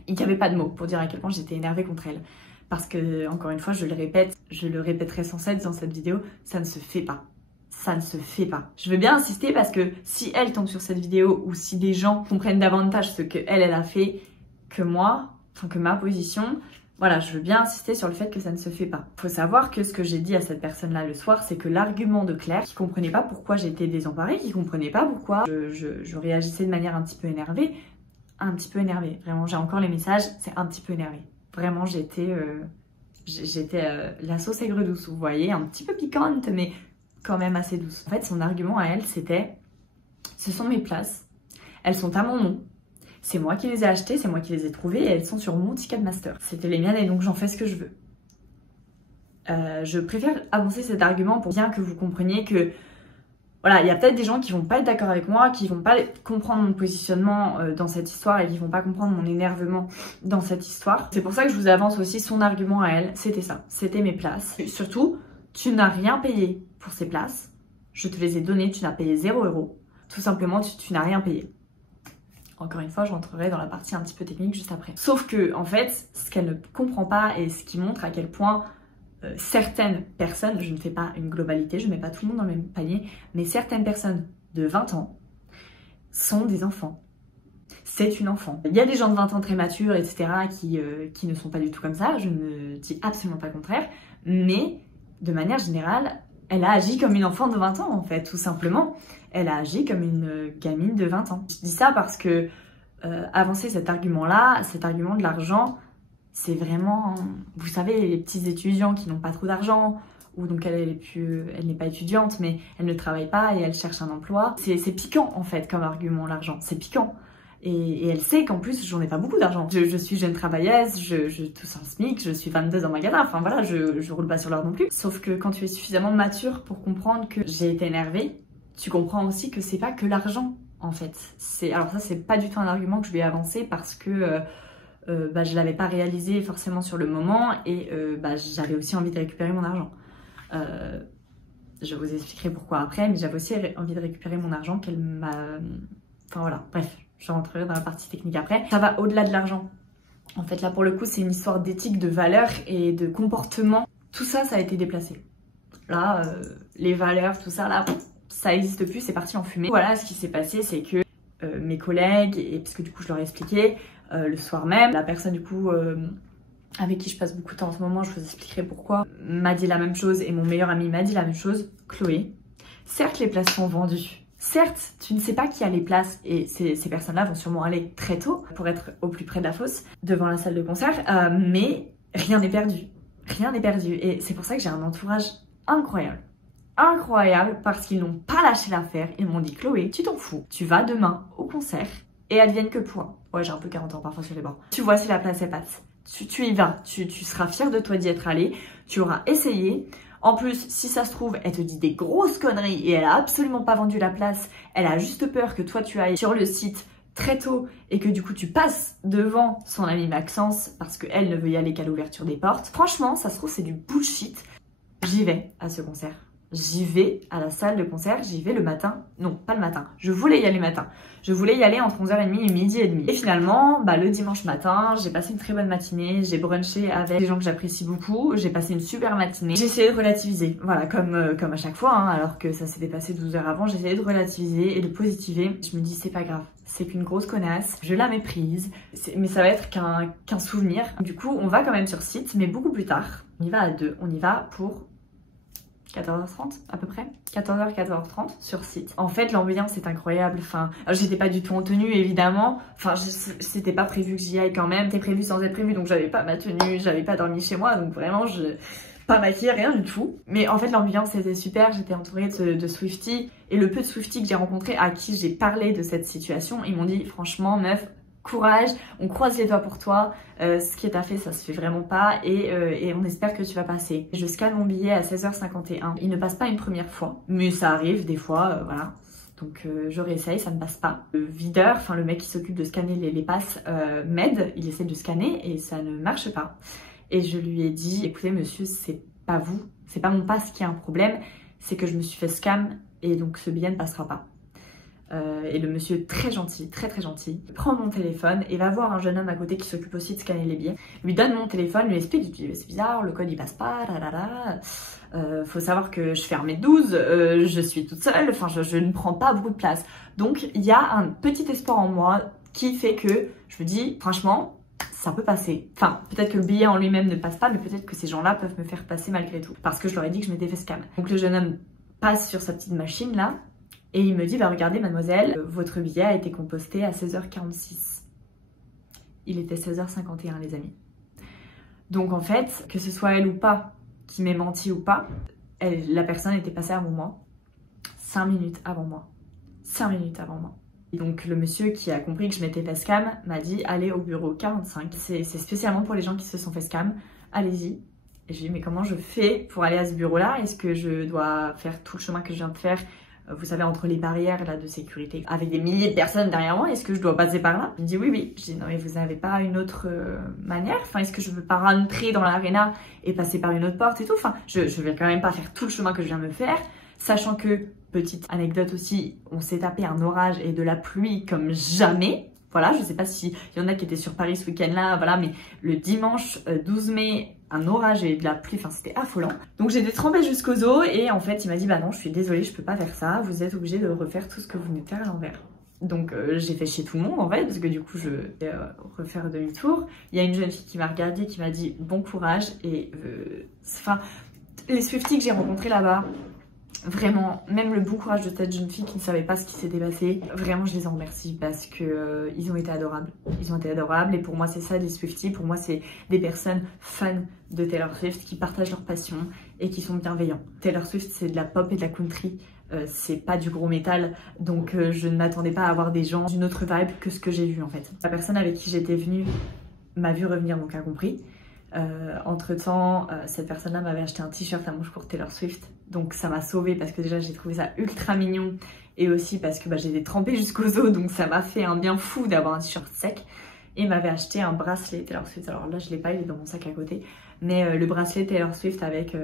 n'y avait pas de mots pour dire à quel point j'étais énervée contre elle. Parce que, encore une fois, je le répète, je le répéterai sans cesse dans cette vidéo, ça ne se fait pas. Ça ne se fait pas. Je veux bien insister parce que si elle tombe sur cette vidéo ou si des gens comprennent davantage ce que elle a fait que moi, enfin que ma position, voilà, je veux bien insister sur le fait que ça ne se fait pas. Faut savoir que ce que j'ai dit à cette personne-là le soir, c'est que l'argument de Claire, qui comprenait pas pourquoi j'étais désemparée, qui comprenait pas pourquoi je réagissais de manière un petit peu énervée, vraiment, j'ai encore les messages, c'est un petit peu énervé. Vraiment, j'étais la sauce aigre douce, vous voyez, un petit peu piquante, mais quand même assez douce. En fait, son argument à elle, c'était « Ce sont mes places, elles sont à mon nom, c'est moi qui les ai achetées, c'est moi qui les ai trouvées et elles sont sur mon Ticketmaster. C'était les miennes et donc j'en fais ce que je veux. » Je préfère avancer cet argument pour bien que vous compreniez que voilà, il y a peut-être des gens qui vont pas être d'accord avec moi, qui vont pas comprendre mon positionnement dans cette histoire et qui vont pas comprendre mon énervement dans cette histoire. C'est pour ça que je vous avance aussi son argument à elle, c'était ça, c'était mes places. Et surtout, tu n'as rien payé pour ces places, je te les ai données, tu n'as payé 0 €. Tout simplement, tu n'as rien payé. Encore une fois, je rentrerai dans la partie un petit peu technique juste après. Sauf que, en fait, ce qu'elle ne comprend pas et ce qui montre à quel point certaines personnes, je ne fais pas une globalité, je ne mets pas tout le monde dans le même panier, mais certaines personnes de 20 ans sont des enfants. C'est une enfant. Il y a des gens de 20 ans très matures, etc., qui ne sont pas du tout comme ça, je ne dis absolument pas le contraire, mais de manière générale, elle a agi comme une enfant de 20 ans en fait, tout simplement. Elle a agi comme une gamine de 20 ans. Je dis ça parce que avancer cet argument-là, cet argument de l'argent, c'est vraiment, vous savez, les petits étudiants qui n'ont pas trop d'argent, ou donc elle n'est pas étudiante, mais elle ne travaille pas et elle cherche un emploi. C'est piquant en fait comme argument, l'argent, c'est piquant. Et elle sait qu'en plus, j'en ai pas beaucoup d'argent. Je suis jeune travailleuse, je touche un SMIC, je suis 22 en magasin, enfin voilà, je roule pas sur l'or non plus. Sauf que quand tu es suffisamment mature pour comprendre que j'ai été énervée, tu comprends aussi que c'est pas que l'argent, en fait. Alors ça, c'est pas du tout un argument que je vais avancer parce que je l'avais pas réalisé forcément sur le moment et j'avais aussi envie de récupérer mon argent. Je vous expliquerai pourquoi après, mais j'avais aussi envie de récupérer mon argent qu'elle m'a... Enfin voilà, bref. Je rentrerai dans la partie technique après. Ça va au-delà de l'argent. En fait, là, pour le coup, c'est une histoire d'éthique, de valeurs et de comportement. Tout ça, ça a été déplacé. Là, les valeurs, tout ça, là, ça n'existe plus, c'est parti en fumée. Voilà, ce qui s'est passé, c'est que mes collègues, et parce que du coup je leur ai expliqué le soir même. La personne du coup avec qui je passe beaucoup de temps en ce moment, je vous expliquerai pourquoi, m'a dit la même chose, et mon meilleur ami m'a dit la même chose. Chloé, certes les places sont vendues, certes tu ne sais pas qui a les places, et ces personnes-là vont sûrement aller très tôt pour être au plus près de la fosse, devant la salle de concert, mais rien n'est perdu. Rien n'est perdu, et c'est pour ça que j'ai un entourage incroyable. Incroyable, parce qu'ils n'ont pas lâché l'affaire. Ils m'ont dit Chloé, tu t'en fous, tu vas demain au concert et advienne que pourra. Ouais, j'ai un peu 40 ans parfois sur les bords. Tu vois si la place elle passe. Tu y vas, tu seras fière de toi d'y être allé, tu auras essayé. En plus, si ça se trouve, elle te dit des grosses conneries et elle a absolument pas vendu la place. Elle a juste peur que toi tu ailles sur le site très tôt et que du coup tu passes devant son amie Maxence parce qu'elle ne veut y aller qu'à l'ouverture des portes. Franchement, ça se trouve c'est du bullshit. J'y vais à ce concert. J'y vais à la salle de concert, j'y vais le matin. Non, pas le matin. Je voulais y aller le matin. Je voulais y aller entre 11h30 et midi et demi. Et finalement, le dimanche matin, j'ai passé une très bonne matinée. J'ai brunché avec des gens que j'apprécie beaucoup. J'ai passé une super matinée. J'ai essayé de relativiser. Voilà, comme à chaque fois, hein, alors que ça s'était passé 12 heures avant. J'ai essayé de relativiser et de positiver. Je me dis, c'est pas grave. C'est qu'une grosse connasse. Je la méprise. Mais ça va être qu'un souvenir. Du coup, on va quand même sur site, mais beaucoup plus tard. On y va à deux. On y va pour 14h30 à peu près, 14h, 14h30 sur site. En fait, l'ambiance est incroyable. Enfin, j'étais pas du tout en tenue évidemment. Enfin, c'était pas prévu que j'y aille quand même. C'était prévu sans être prévu, donc j'avais pas ma tenue, j'avais pas dormi chez moi, donc vraiment pas maquillée, rien du tout. Mais en fait, l'ambiance était super. J'étais entourée de Swifties, et le peu de Swifties que j'ai rencontrés à qui j'ai parlé de cette situation, ils m'ont dit franchement meuf, courage, on croise les doigts pour toi, ce qui est à fait ça se fait vraiment pas, et on espère que tu vas passer. Je scanne mon billet à 16h51, il ne passe pas une première fois, mais ça arrive des fois, voilà. Donc je réessaye, ça ne passe pas. Le videur, enfin le mec qui s'occupe de scanner les passes, m'aide, il essaie de scanner et ça ne marche pas. Et je lui ai dit, écoutez monsieur, c'est pas vous, c'est pas mon pass qui a un problème, c'est que je me suis fait scam et donc ce billet ne passera pas. Et le monsieur très gentil, très gentil, prend mon téléphone et va voir un jeune homme à côté qui s'occupe aussi de scanner les billets. Lui donne mon téléphone, lui explique, il dit c'est bizarre, le code il passe pas, faut savoir que je ferme mes 12, je suis toute seule, enfin je ne prends pas beaucoup de place. Donc il y a un petit espoir en moi qui fait que je me dis franchement ça peut passer. Enfin peut-être que le billet en lui-même ne passe pas, mais peut-être que ces gens-là peuvent me faire passer malgré tout. Parce que je leur ai dit que je m'étais fait scam. Donc le jeune homme passe sur sa petite machine là, et il me dit, bah regardez mademoiselle, votre billet a été composté à 16h46. Il était 16h51 les amis. Donc en fait, que ce soit elle ou pas, qui m'ait menti ou pas, la personne était passée avant moi, 5 minutes avant moi. 5 minutes avant moi. Et donc le monsieur qui a compris que je m'étais fait scam m'a dit, allez au bureau 45. C'est spécialement pour les gens qui se sont fait scam, allez-y. Et je lui ai dit, mais comment je fais pour aller à ce bureau-là? Est-ce que je dois faire tout le chemin que je viens de faire? Vous savez, entre les barrières là de sécurité, avec des milliers de personnes derrière moi, est-ce que je dois passer par là? Il me dit oui. Je dis non mais vous n'avez pas une autre manière? Enfin, est-ce que je veux pas rentrer dans l'aréna et passer par une autre porte et tout? Enfin, je vais quand même pas faire tout le chemin que je viens de me faire, sachant que, petite anecdote aussi, on s'est tapé un orage et de la pluie comme jamais. Voilà, je sais pas s'il y en a qui étaient sur Paris ce week-end là, voilà, mais le dimanche 12 mai, un orage et de la pluie, enfin c'était affolant. Donc j'ai été trempée jusqu'aux os et en fait il m'a dit bah non je suis désolée, je peux pas faire ça, vous êtes obligé de refaire tout ce que vous venez de faire à l'envers. Donc j'ai fait chier tout le monde en fait, parce que du coup je vais refaire demi-tour. Il y a une jeune fille qui m'a regardée, qui m'a dit bon courage, et enfin les Swifties que j'ai rencontrés là-bas, vraiment, même le bon courage de cette jeune fille qui ne savait pas ce qui s'était passé, vraiment je les en remercie parce que ils ont été adorables. Ils ont été adorables, et pour moi c'est ça des Swifties, pour moi c'est des personnes fans de Taylor Swift qui partagent leur passion et qui sont bienveillants. Taylor Swift c'est de la pop et de la country, c'est pas du gros métal, donc je ne m'attendais pas à avoir des gens d'une autre vibe que ce que j'ai vu en fait. La personne avec qui j'étais venue m'a vu revenir, donc a compris. Entre temps, cette personne-là m'avait acheté un t-shirt à manches courtes Taylor Swift, donc ça m'a sauvée parce que déjà j'ai trouvé ça ultra mignon, et aussi parce que j'ai été trempée jusqu'aux os, donc ça m'a fait un bien fou d'avoir un t-shirt sec. Et m'avait acheté un bracelet Taylor Swift, alors là je l'ai pas, il est dans mon sac à côté, mais le bracelet Taylor Swift avec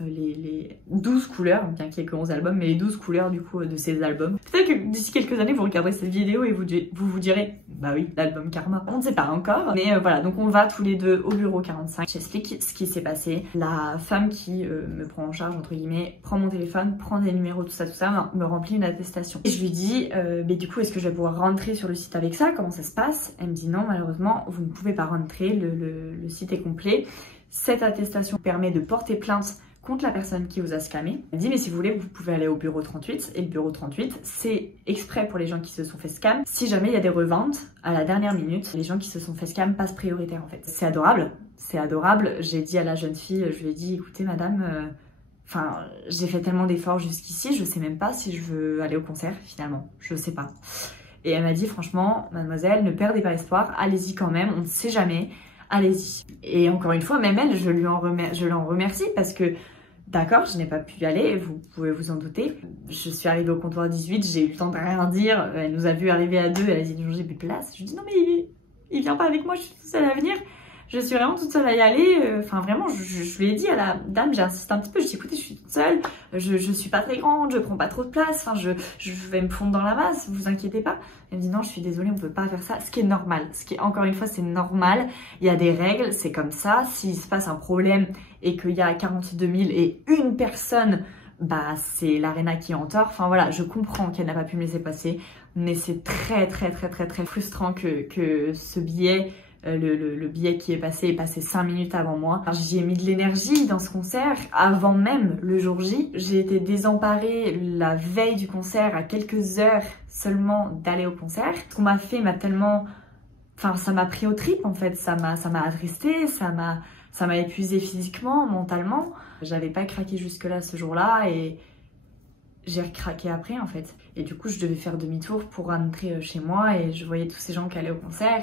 les 12 couleurs, bien qu'il n'y ait que 11 albums, mais les 12 couleurs du coup de ces albums. Peut-être que d'ici quelques années vous regarderez cette vidéo et vous vous direz bah oui, l'album Karma. On ne sait pas encore, mais voilà, donc on va tous les deux au bureau 45. J'explique ce qui s'est passé. La femme qui me prend en charge, entre guillemets, prend mon téléphone, prend des numéros, tout ça, me remplit une attestation. Et je lui dis, mais du coup, est-ce que je vais pouvoir rentrer sur le site avec ça? Comment ça se passe? Elle me dit non, malheureusement, vous ne pouvez pas rentrer, le site est complet. Cette attestation permet de porter plainte contre la personne qui vous a scamé. Elle dit mais si vous voulez vous pouvez aller au bureau 38 et le bureau 38 c'est exprès pour les gens qui se sont fait scam. Si jamais il y a des reventes à la dernière minute, les gens qui se sont fait scam passent prioritaire en fait. C'est adorable, c'est adorable. J'ai dit à la jeune fille, je lui ai dit écoutez madame, enfin j'ai fait tellement d'efforts jusqu'ici, je sais même pas si je veux aller au concert finalement, je sais pas. Et elle m'a dit franchement mademoiselle ne perdez pas espoir, allez-y quand même, on ne sait jamais. Allez-y. Et encore une fois, même elle, je l'en remercie parce que, d'accord, je n'ai pas pu y aller, vous pouvez vous en douter. Je suis arrivée au comptoir 18, j'ai eu le temps de rien dire. Elle nous a vu arriver à deux, elle a dit non, j'ai plus de place. Je lui ai dit non, mais il vient pas avec moi, je suis toute seule à venir. Je suis vraiment toute seule à y aller. Enfin, vraiment, je lui ai dit à la dame, j'ai insisté un petit peu, je lui ai dit écoutez, je suis toute seule, je suis pas très grande, je prends pas trop de place, enfin, je vais me fondre dans la masse, vous inquiétez pas. Elle me dit non, je suis désolée, on peut pas faire ça. Ce qui est normal, encore une fois, c'est normal. Il y a des règles, c'est comme ça. S'il se passe un problème et qu'il y a 42 000 et une personne, bah c'est l'Arena qui est en tort. Enfin voilà, je comprends qu'elle n'a pas pu me laisser passer, mais c'est très frustrant que ce billet, le billet qui est passé 5 minutes avant moi. J'y ai mis de l'énergie dans ce concert avant même le jour J. J'ai été désemparée la veille du concert à quelques heures seulement d'aller au concert. Ce qu'on m'a fait m'a tellement... Enfin, ça m'a pris aux tripes en fait, ça m'a attristé, ça m'a épuisé physiquement, mentalement. J'avais pas craqué jusque là ce jour-là et j'ai recraqué après en fait. Et du coup, je devais faire demi-tour pour rentrer chez moi et je voyais tous ces gens qui allaient au concert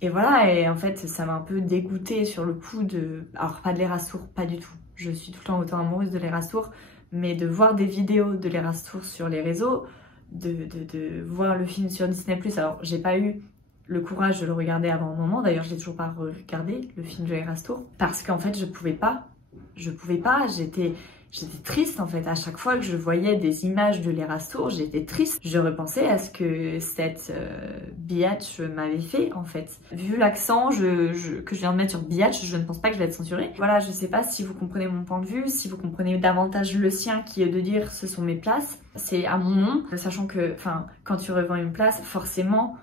et voilà, et en fait, ça m'a un peu dégoûtée sur le coup de... Alors, pas de l'Eras-Tour, pas du tout. Je suis tout le temps autant amoureuse de l'Eras-Tour, mais de voir des vidéos de l'Eras-Tour sur les réseaux, de voir le film sur Disney+. Alors, j'ai pas eu le courage de le regarder avant un moment. D'ailleurs, je l'ai toujours pas regardé, le film de l'Eras-Tour, parce qu'en fait, je pouvais pas. J'étais triste en fait, à chaque fois que je voyais des images de l'Eras-Tour, j'étais triste. Je repensais à ce que cette biatch m'avait fait en fait. Vu l'accent que je viens de mettre sur biatch, je ne pense pas que je vais être censurée. Voilà, je sais pas si vous comprenez mon point de vue, si vous comprenez davantage le sien qui est de dire ce sont mes places. C'est à mon nom, sachant que quand tu revends une place, forcément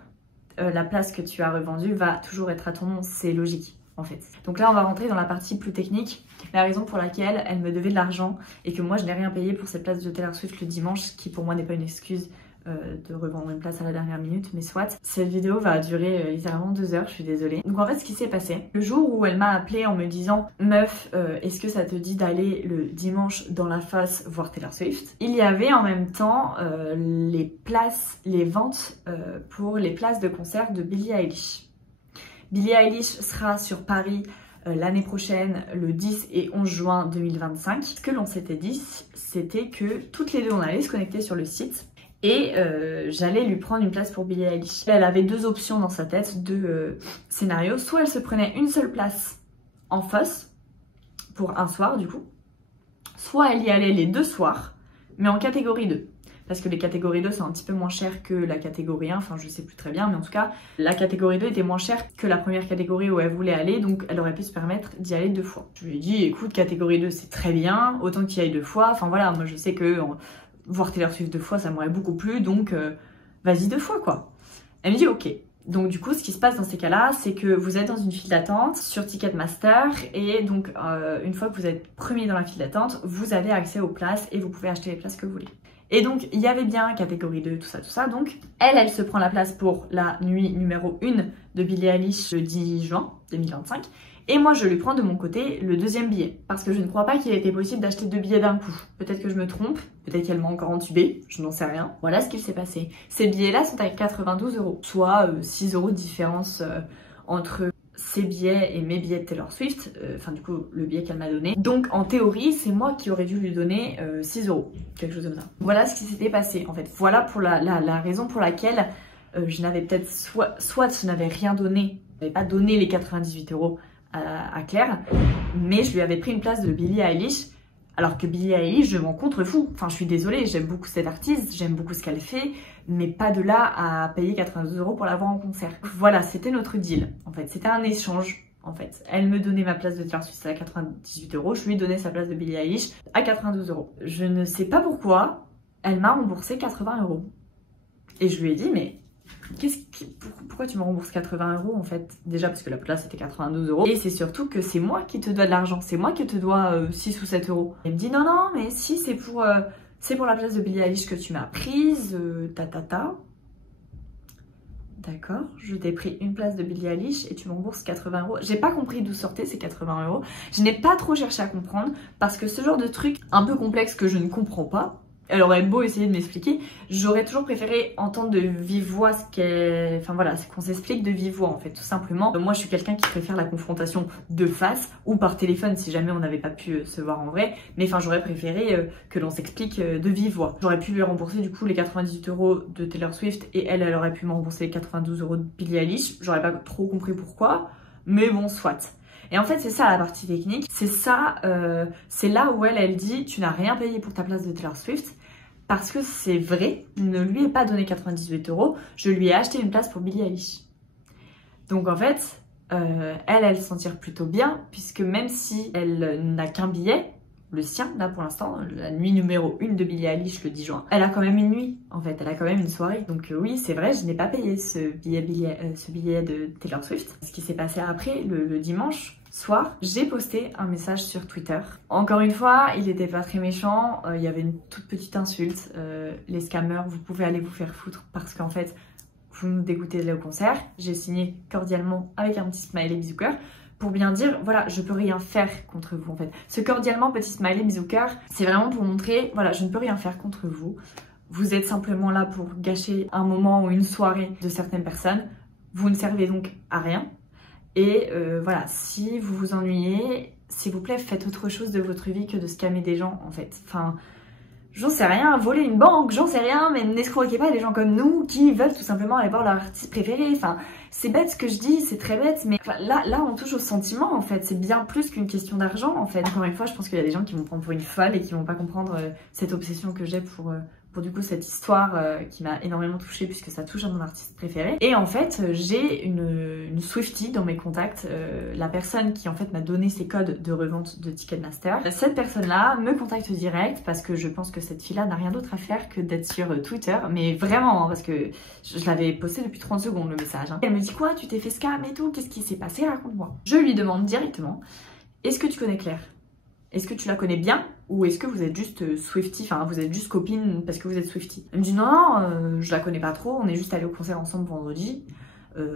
la place que tu as revendue va toujours être à ton nom, c'est logique. En fait. Donc là on va rentrer dans la partie plus technique, la raison pour laquelle elle me devait de l'argent et que moi je n'ai rien payé pour cette place de Taylor Swift le dimanche, qui pour moi n'est pas une excuse de revendre une place à la dernière minute, mais soit. Cette vidéo va durer littéralement 2 heures, je suis désolée. Donc en fait ce qui s'est passé, le jour où elle m'a appelé en me disant meuf, est-ce que ça te dit d'aller le dimanche dans la fosse voir Taylor Swift, il y avait en même temps les ventes pour les places de concert de Billie Eilish. Billie Eilish sera sur Paris l'année prochaine, le 10 et 11 juin 2025. Ce que l'on s'était dit, c'était que toutes les deux, on allait se connecter sur le site et j'allais lui prendre une place pour Billie Eilish. Elle avait 2 options dans sa tête, 2 scénarios. Soit elle se prenait une seule place en fosse pour un soir du coup, soit elle y allait les 2 soirs, mais en catégorie 2. Parce que les catégories 2 c'est un petit peu moins cher que la catégorie 1, enfin je sais plus très bien, mais en tout cas la catégorie 2 était moins chère que la première catégorie où elle voulait aller, donc elle aurait pu se permettre d'y aller 2 fois. Je lui ai dit écoute, catégorie 2 c'est très bien, autant qu'il y aille 2 fois, enfin voilà, moi je sais que voir Taylor Swift 2 fois ça m'aurait beaucoup plu, donc vas-y 2 fois quoi. Elle me dit ok. Donc du coup ce qui se passe dans ces cas-là, c'est que vous êtes dans une file d'attente sur Ticketmaster et donc une fois que vous êtes premier dans la file d'attente, vous avez accès aux places et vous pouvez acheter les places que vous voulez. Et donc, il y avait bien catégorie 2, tout ça. Donc, elle se prend la place pour la nuit numéro 1 de Billie Eilish le 10 juin 2025. Et moi, je lui prends de mon côté le 2e billet. Parce que je ne crois pas qu'il ait été possible d'acheter 2 billets d'un coup. Peut-être que je me trompe, peut-être qu'elle m'a encore entubée, je n'en sais rien. Voilà ce qu'il s'est passé. Ces billets-là sont à 92 €. Soit 6 € de différence entre ses billets et mes billets de Taylor Swift, enfin du coup le billet qu'elle m'a donné. Donc en théorie c'est moi qui aurais dû lui donner 6 €, quelque chose comme ça. Voilà ce qui s'était passé en fait. Voilà pour la raison pour laquelle je n'avais peut-être soit je n'avais rien donné, je n'avais pas donné les 98 € à Claire, mais je lui avais pris une place de Billie Eilish. Alors que Billie Eilish, je m'en contrefous. Enfin, je suis désolée, j'aime beaucoup cette artiste, j'aime beaucoup ce qu'elle fait, mais pas de là à payer 92 € pour la voir en concert. Voilà, c'était notre deal, en fait. C'était un échange, en fait. Elle me donnait ma place de Taylor Swift à 98 €, je lui donnais sa place de Billie Eilish à 92 €. Je ne sais pas pourquoi, elle m'a remboursé 80 €. Et je lui ai dit, mais pourquoi tu me rembourses 80 € en fait? Déjà parce que la place c'était 92 €. Et c'est surtout que c'est moi qui te dois de l'argent. C'est moi qui te dois 6 ou 7 €. Elle me dit non, non, mais si c'est pour la place de Billie Eilish que tu m'as prise, D'accord, je t'ai pris une place de Billie Eilish et tu me rembourses 80 €. J'ai pas compris d'où sortaient ces 80 €. Je n'ai pas trop cherché à comprendre parce que ce genre de truc un peu complexe que je ne comprends pas, elle aurait beau essayer de m'expliquer, j'aurais toujours préféré entendre de vive voix qu'on s'explique de vive voix en fait, tout simplement. Moi je suis quelqu'un qui préfère la confrontation de face ou par téléphone si jamais on n'avait pas pu se voir en vrai, mais enfin j'aurais préféré que l'on s'explique de vive voix. J'aurais pu lui rembourser du coup les 98 € de Taylor Swift et elle aurait pu me rembourser les 92 € de Billie Eilish. J'aurais pas trop compris pourquoi, mais bon soit. Et en fait, c'est ça la partie technique. C'est ça, c'est là où elle dit tu n'as rien payé pour ta place de Taylor Swift. Parce que c'est vrai, je ne lui ai pas donné 98 €, je lui ai acheté une place pour Billie Eilish. Donc en fait, elle s'en tire plutôt bien, puisque même si elle n'a qu'un billet, le sien, là pour l'instant, la nuit numéro 1 de Billie Eilish le 10 juin, elle a quand même une nuit, en fait, elle a quand même une soirée. Donc oui, c'est vrai, je n'ai pas payé ce billet de Taylor Swift. Ce qui s'est passé après, le dimanche soir, j'ai posté un message sur Twitter. Encore une fois, il n'était pas très méchant, il y avait une toute petite insulte. Les scammers, vous pouvez aller vous faire foutre parce qu'en fait, vous nous dégoûtez d'aller au concert. J'ai signé cordialement avec un petit smiley bisou cœur pour bien dire, voilà, je peux rien faire contre vous en fait. Ce cordialement petit smiley bisou cœur, c'est vraiment pour montrer, voilà, je ne peux rien faire contre vous. Vous êtes simplement là pour gâcher un moment ou une soirée de certaines personnes. Vous ne servez donc à rien. Et voilà, si vous vous ennuyez, s'il vous plaît, faites autre chose de votre vie que de scammer des gens en fait. Enfin, j'en sais rien, voler une banque, j'en sais rien, mais n'escroquez pas des gens comme nous qui veulent tout simplement aller voir leur artiste préféré. Enfin, c'est bête ce que je dis, c'est très bête, mais enfin, là on touche au sentiment en fait. C'est bien plus qu'une question d'argent en fait. Encore une fois, je pense qu'il y a des gens qui vont prendre pour une folle et qui vont pas comprendre cette obsession que j'ai pour du coup cette histoire qui m'a énormément touchée puisque ça touche à mon artiste préféré. Et en fait j'ai une Swiftie dans mes contacts, la personne qui en fait m'a donné ses codes de revente de Ticketmaster. Cette personne là me contacte direct parce que je pense que cette fille là n'a rien d'autre à faire que d'être sur Twitter, mais vraiment hein, parce que je l'avais posté depuis 30 secondes le message. Elle me dit quoi, tu t'es fait scam et tout, qu'est-ce qui s'est passé, raconte-moi. Je lui demande directement, est-ce que tu connais Claire? Est-ce que tu la connais bien ou est-ce que vous êtes juste Swiftie, enfin vous êtes juste copine parce que vous êtes Swiftie? Elle me dit non, je la connais pas trop, on est juste allés au concert ensemble vendredi,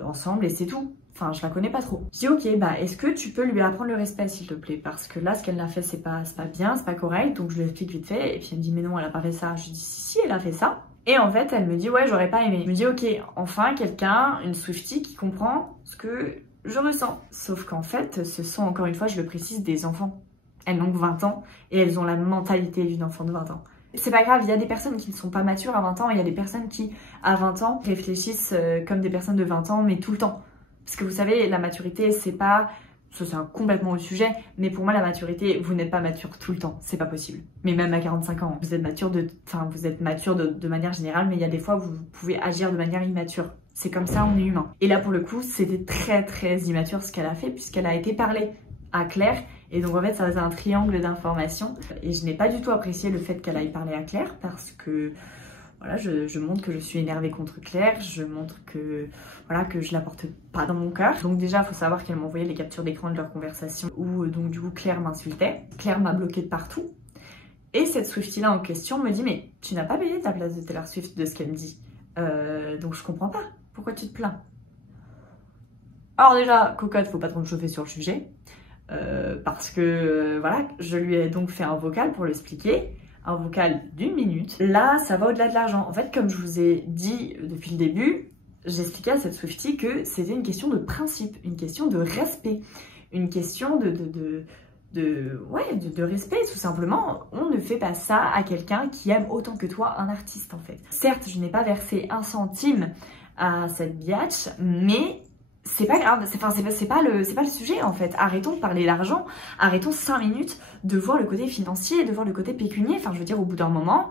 ensemble et c'est tout. Enfin je la connais pas trop. Je dis ok, bah est-ce que tu peux lui apprendre le respect s'il te plaît? Parce que là ce qu'elle a fait c'est pas bien, c'est pas correct, donc je lui explique vite fait et puis elle me dit mais non elle a pas fait ça. Je lui dis si elle a fait ça. Et en fait elle me dit ouais j'aurais pas aimé. Je me dis ok, enfin quelqu'un, une Swiftie qui comprend ce que je ressens. Sauf qu'en fait ce sont encore une fois, je le précise, des enfants. Elles ont 20 ans et elles ont la mentalité d'une enfant de 20 ans. C'est pas grave, il y a des personnes qui ne sont pas matures à 20 ans et il y a des personnes qui, à 20 ans, réfléchissent comme des personnes de 20 ans, mais tout le temps. Parce que vous savez, la maturité, c'est pas... Ça, c'est complètement autre sujet, mais pour moi, la maturité, vous n'êtes pas mature tout le temps, c'est pas possible. Mais même à 45 ans, vous êtes mature de manière générale, mais il y a des fois où vous pouvez agir de manière immature. C'est comme ça, on est humain. Et là, pour le coup, c'était très immature ce qu'elle a fait, puisqu'elle a été parlée à Claire. Et donc en fait ça faisait un triangle d'informations et je n'ai pas du tout apprécié le fait qu'elle aille parler à Claire parce que voilà, je montre que je suis énervée contre Claire, je montre que voilà que je la porte pas dans mon cœur. Donc déjà il faut savoir qu'elle m'a envoyé les captures d'écran de leur conversation où donc du coup Claire m'insultait, Claire m'a bloqué de partout. Et cette Swiftie là en question me dit mais tu n'as pas payé ta place de Taylor Swift de ce qu'elle me dit. Donc je comprends pas, pourquoi tu te plains? Alors déjà cocotte, faut pas trop me chauffer sur le sujet. Parce que voilà, je lui ai donc fait un vocal pour l'expliquer, un vocal d'1 minute. Là, ça va au-delà de l'argent. En fait, comme je vous ai dit depuis le début, j'expliquais à cette Swiftie que c'était une question de principe, une question de respect, une question de respect, tout simplement. On ne fait pas ça à quelqu'un qui aime autant que toi un artiste, en fait. Certes, je n'ai pas versé 1 centime à cette biatch, mais c'est pas grave, c'est pas le sujet en fait. Arrêtons de parler d'argent, arrêtons 5 minutes de voir le côté financier, de voir le côté pécunier. Enfin, je veux dire, au bout d'un moment,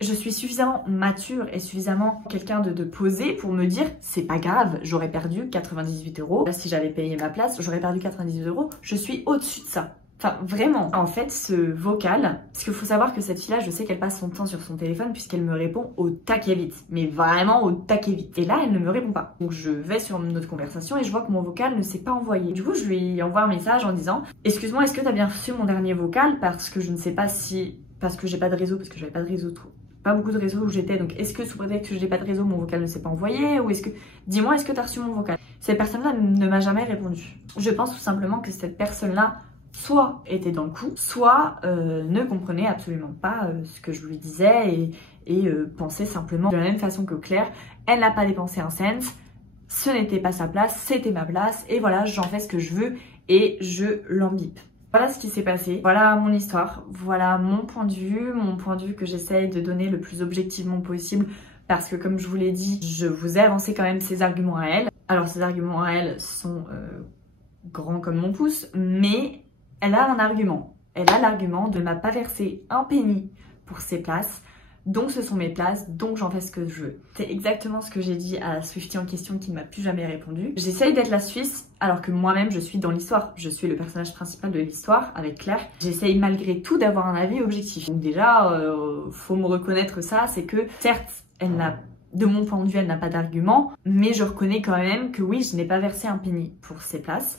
je suis suffisamment mature et suffisamment quelqu'un de posé pour me dire c'est pas grave, j'aurais perdu 98 €. Là, si j'avais payé ma place, j'aurais perdu 98 €. Je suis au-dessus de ça. Enfin, vraiment. En fait, ce vocal, parce qu'il faut savoir que cette fille-là, je sais qu'elle passe son temps sur son téléphone puisqu'elle me répond au taquet vite. Mais vraiment au taquet vite. Et là, elle ne me répond pas. Donc, je vais sur notre conversation et je vois que mon vocal ne s'est pas envoyé. Du coup, je lui envoie un message en disant « Excuse-moi, est-ce que tu as bien reçu mon dernier vocal? Parce que je ne sais pas si... Parce que j'ai pas de réseau, parce que j'avais pas de réseau trop. Pas beaucoup de réseaux où j'étais, donc est-ce que sous prétexte que je n'ai pas de réseau, mon vocal ne s'est pas envoyé? Ou est-ce que... Dis-moi, est-ce que tu as reçu mon vocal? » Cette personne-là ne m'a jamais répondu. Je pense tout simplement que cette personne-là soit était dans le coup, soit ne comprenait absolument pas ce que je lui disais et pensait simplement de la même façon que Claire, elle n'a pas dépensé un cent, ce n'était pas sa place, c'était ma place, et voilà, j'en fais ce que je veux et je l'embipe. Voilà ce qui s'est passé, voilà mon histoire, voilà mon point de vue que j'essaye de donner le plus objectivement possible parce que comme je vous l'ai dit, je vous ai avancé quand même ces arguments à elle. Alors ces arguments à elle sont grands comme mon pouce, mais elle a un argument. Elle a l'argument de ne m'a pas versé un penny pour ses places, donc ce sont mes places, donc j'en fais ce que je veux. C'est exactement ce que j'ai dit à la Swiftie en question qui ne m'a plus jamais répondu. J'essaye d'être la Suisse alors que moi-même je suis dans l'histoire. Je suis le personnage principal de l'histoire avec Claire. J'essaye malgré tout d'avoir un avis objectif. Donc déjà, faut me reconnaître ça, c'est que certes, elle n'a... De mon point de vue, elle n'a pas d'argument, mais je reconnais quand même que oui, je n'ai pas versé un penny pour ses places.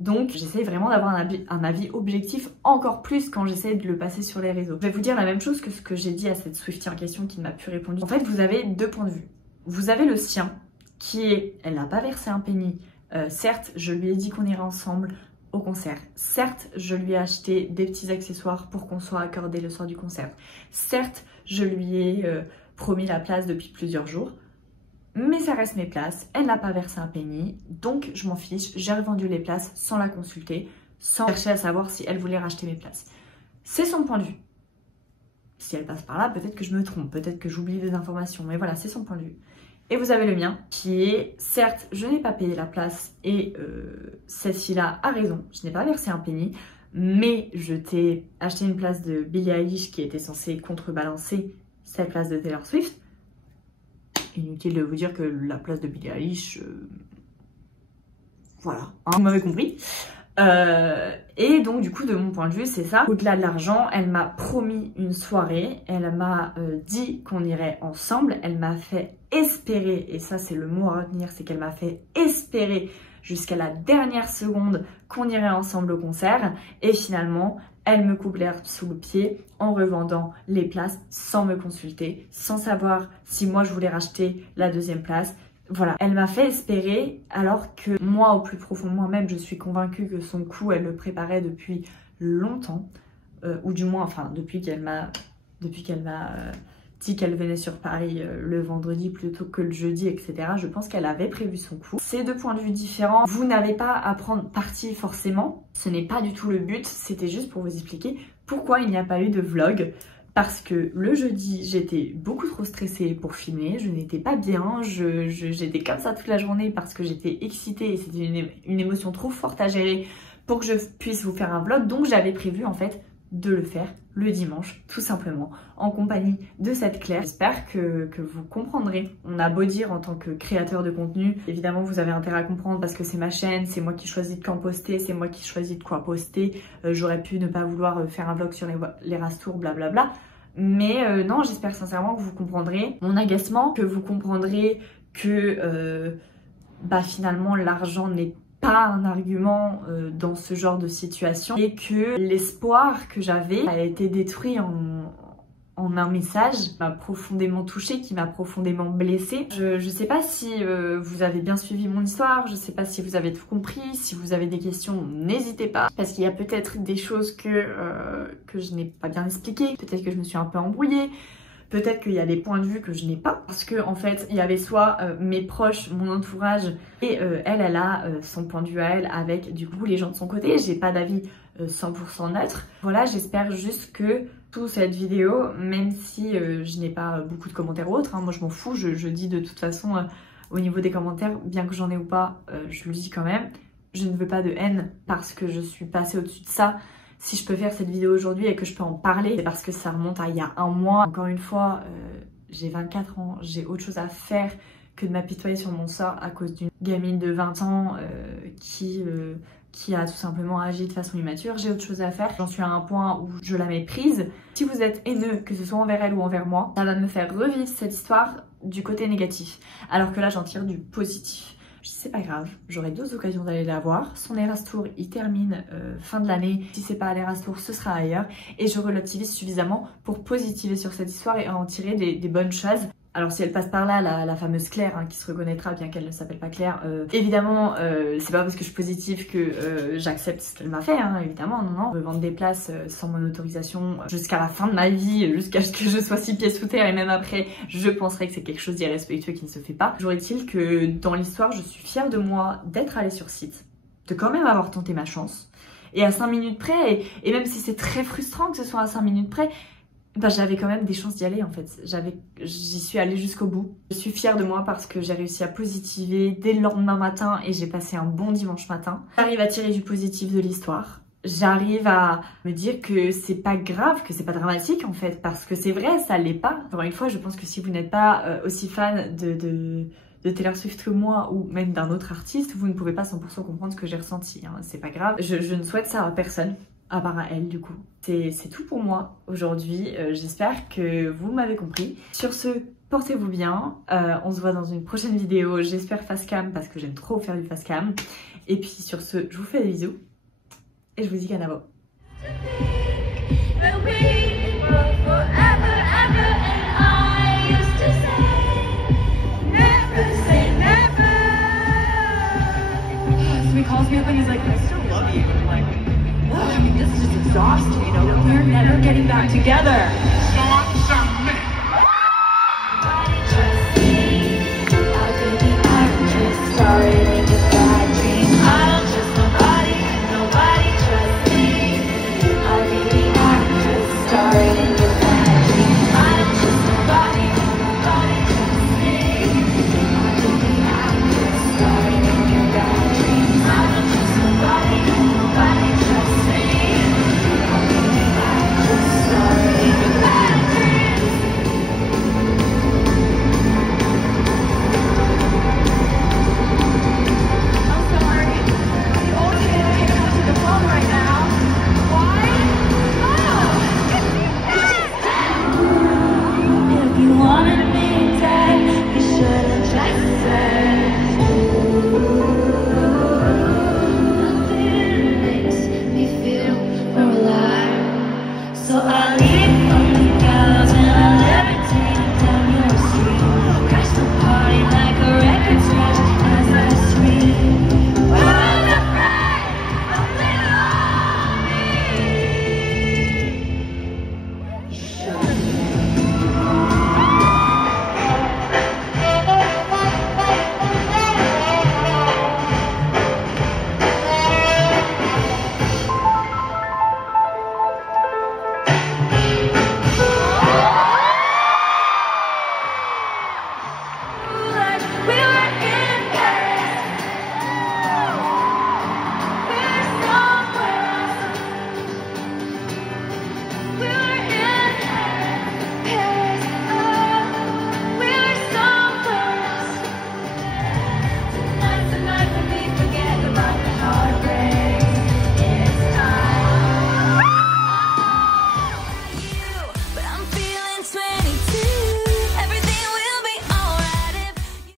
Donc j'essaie vraiment d'avoir un avis objectif encore plus quand j'essaie de le passer sur les réseaux. Je vais vous dire la même chose que ce que j'ai dit à cette Swiftie en question qui ne m'a plus répondu. En fait, vous avez deux points de vue. Vous avez le sien qui est, elle n'a pas versé un penny. Certes, je lui ai dit qu'on irait ensemble au concert. Certes, je lui ai acheté des petits accessoires pour qu'on soit accordé le soir du concert. Certes, je lui ai promis la place depuis plusieurs jours. Mais ça reste mes places, elle n'a pas versé un penny, donc je m'en fiche, j'ai revendu les places sans la consulter, sans chercher à savoir si elle voulait racheter mes places. C'est son point de vue. Si elle passe par là, peut-être que je me trompe, peut-être que j'oublie des informations, mais voilà, c'est son point de vue. Et vous avez le mien, qui est, certes, je n'ai pas payé la place, et cette fille-là a raison, je n'ai pas versé un penny, mais je t'ai acheté une place de Billie Eilish qui était censée contrebalancer cette place de Taylor Swift. Inutile de vous dire que la place de Billie Eilish, voilà, hein, vous m'avez compris. Et donc du coup de mon point de vue c'est ça. Au-delà de l'argent, elle m'a promis une soirée, elle m'a dit qu'on irait ensemble, elle m'a fait espérer, et ça c'est le mot à retenir, c'est qu'elle m'a fait espérer jusqu'à la dernière seconde qu'on irait ensemble au concert, et finalement elle me coupe l'herbe sous le pied en revendant les places sans me consulter, sans savoir si moi je voulais racheter la deuxième place. Voilà, elle m'a fait espérer alors que moi, au plus profond de moi-même, je suis convaincue que son coup, elle le préparait depuis longtemps, ou du moins, enfin, depuis qu'elle m'a dit qu'elle venait sur Paris le vendredi plutôt que le jeudi, etc. Je pense qu'elle avait prévu son coup. C'est deux points de vue différents. Vous n'avez pas à prendre parti forcément. Ce n'est pas du tout le but. C'était juste pour vous expliquer pourquoi il n'y a pas eu de vlog. Parce que le jeudi, j'étais beaucoup trop stressée pour filmer. Je n'étais pas bien. J'étais comme ça toute la journée parce que j'étais excitée et c'était une émotion trop forte à gérer pour que je puisse vous faire un vlog. Donc j'avais prévu en fait de le faire le dimanche, tout simplement, en compagnie de cette Claire. J'espère que vous comprendrez. On a beau dire en tant que créateur de contenu, évidemment vous avez intérêt à comprendre parce que c'est ma chaîne, c'est moi qui choisis de quand poster, c'est moi qui choisis de quoi poster. J'aurais pu ne pas vouloir faire un vlog sur les rastours, blablabla. Mais non, j'espère sincèrement que vous comprendrez mon agacement, que vous comprendrez que finalement l'argent n'est pas un argument dans ce genre de situation et que l'espoir que j'avais a été détruit en un message qui m'a profondément touchée, qui m'a profondément blessée. Je sais pas si vous avez bien suivi mon histoire, je sais pas si vous avez tout compris, si vous avez des questions, n'hésitez pas. Parce qu'il y a peut-être des choses que je n'ai pas bien expliquées, peut-être que je me suis un peu embrouillée, peut-être qu'il y a des points de vue que je n'ai pas, parce que en fait il y avait soit mes proches, mon entourage, et elle a son point de vue à elle avec du coup les gens de son côté. J'ai pas d'avis 100% neutre. Voilà, j'espère juste que toute cette vidéo, même si je n'ai pas beaucoup de commentaires ou autres, hein, moi je m'en fous, je dis de toute façon au niveau des commentaires, bien que j'en ai ou pas, je le dis quand même. Je ne veux pas de haine parce que je suis passée au-dessus de ça. Si je peux faire cette vidéo aujourd'hui et que je peux en parler, c'est parce que ça remonte à il y a un mois. Encore une fois, j'ai 24 ans, j'ai autre chose à faire que de m'apitoyer sur mon sort à cause d'une gamine de 20 ans qui a tout simplement agi de façon immature. J'ai autre chose à faire. J'en suis à un point où je la méprise. Si vous êtes haineux, que ce soit envers elle ou envers moi, ça va me faire revivre cette histoire du côté négatif. Alors que là, j'en tire du positif. Je dis c'est pas grave, j'aurai d'autres occasions d'aller la voir. Son Eras Tour, il termine fin de l'année. Si c'est pas à l'Eras Tour, ce sera ailleurs. Et je relativise suffisamment pour positiver sur cette histoire et en tirer des bonnes choses. Alors si elle passe par là, la fameuse Claire, hein, qui se reconnaîtra bien qu'elle ne s'appelle pas Claire, évidemment c'est pas parce que je suis positive que j'accepte ce qu'elle m'a fait, hein, évidemment, non, non. Vendre des places sans mon autorisation jusqu'à la fin de ma vie, jusqu'à ce que je sois 6 pieds sous terre et même après, je penserais que c'est quelque chose d'irrespectueux qui ne se fait pas. Toujours est-il que dans l'histoire, je suis fière de moi d'être allée sur site, de quand même avoir tenté ma chance, et à 5 minutes près, et même si c'est très frustrant que ce soit à 5 minutes près, bah, j'avais quand même des chances d'y aller en fait, j'y suis allée jusqu'au bout. Je suis fière de moi parce que j'ai réussi à positiver dès le lendemain matin et j'ai passé un bon dimanche matin. J'arrive à tirer du positif de l'histoire, j'arrive à me dire que c'est pas grave, que c'est pas dramatique en fait, parce que c'est vrai, ça l'est pas. Encore une fois, je pense que si vous n'êtes pas aussi fan de Taylor Swift que moi ou même d'un autre artiste, vous ne pouvez pas 100% comprendre ce que j'ai ressenti, hein. C'est pas grave, je ne souhaite ça à personne. À part à elle du coup. C'est tout pour moi aujourd'hui, j'espère que vous m'avez compris. Sur ce, portez-vous bien, on se voit dans une prochaine vidéo, j'espère face cam parce que j'aime trop faire du face cam. Et puis sur ce, je vous fais des bisous et je vous dis canavo. I mean, this is just exhausting, you know, we're never getting back together.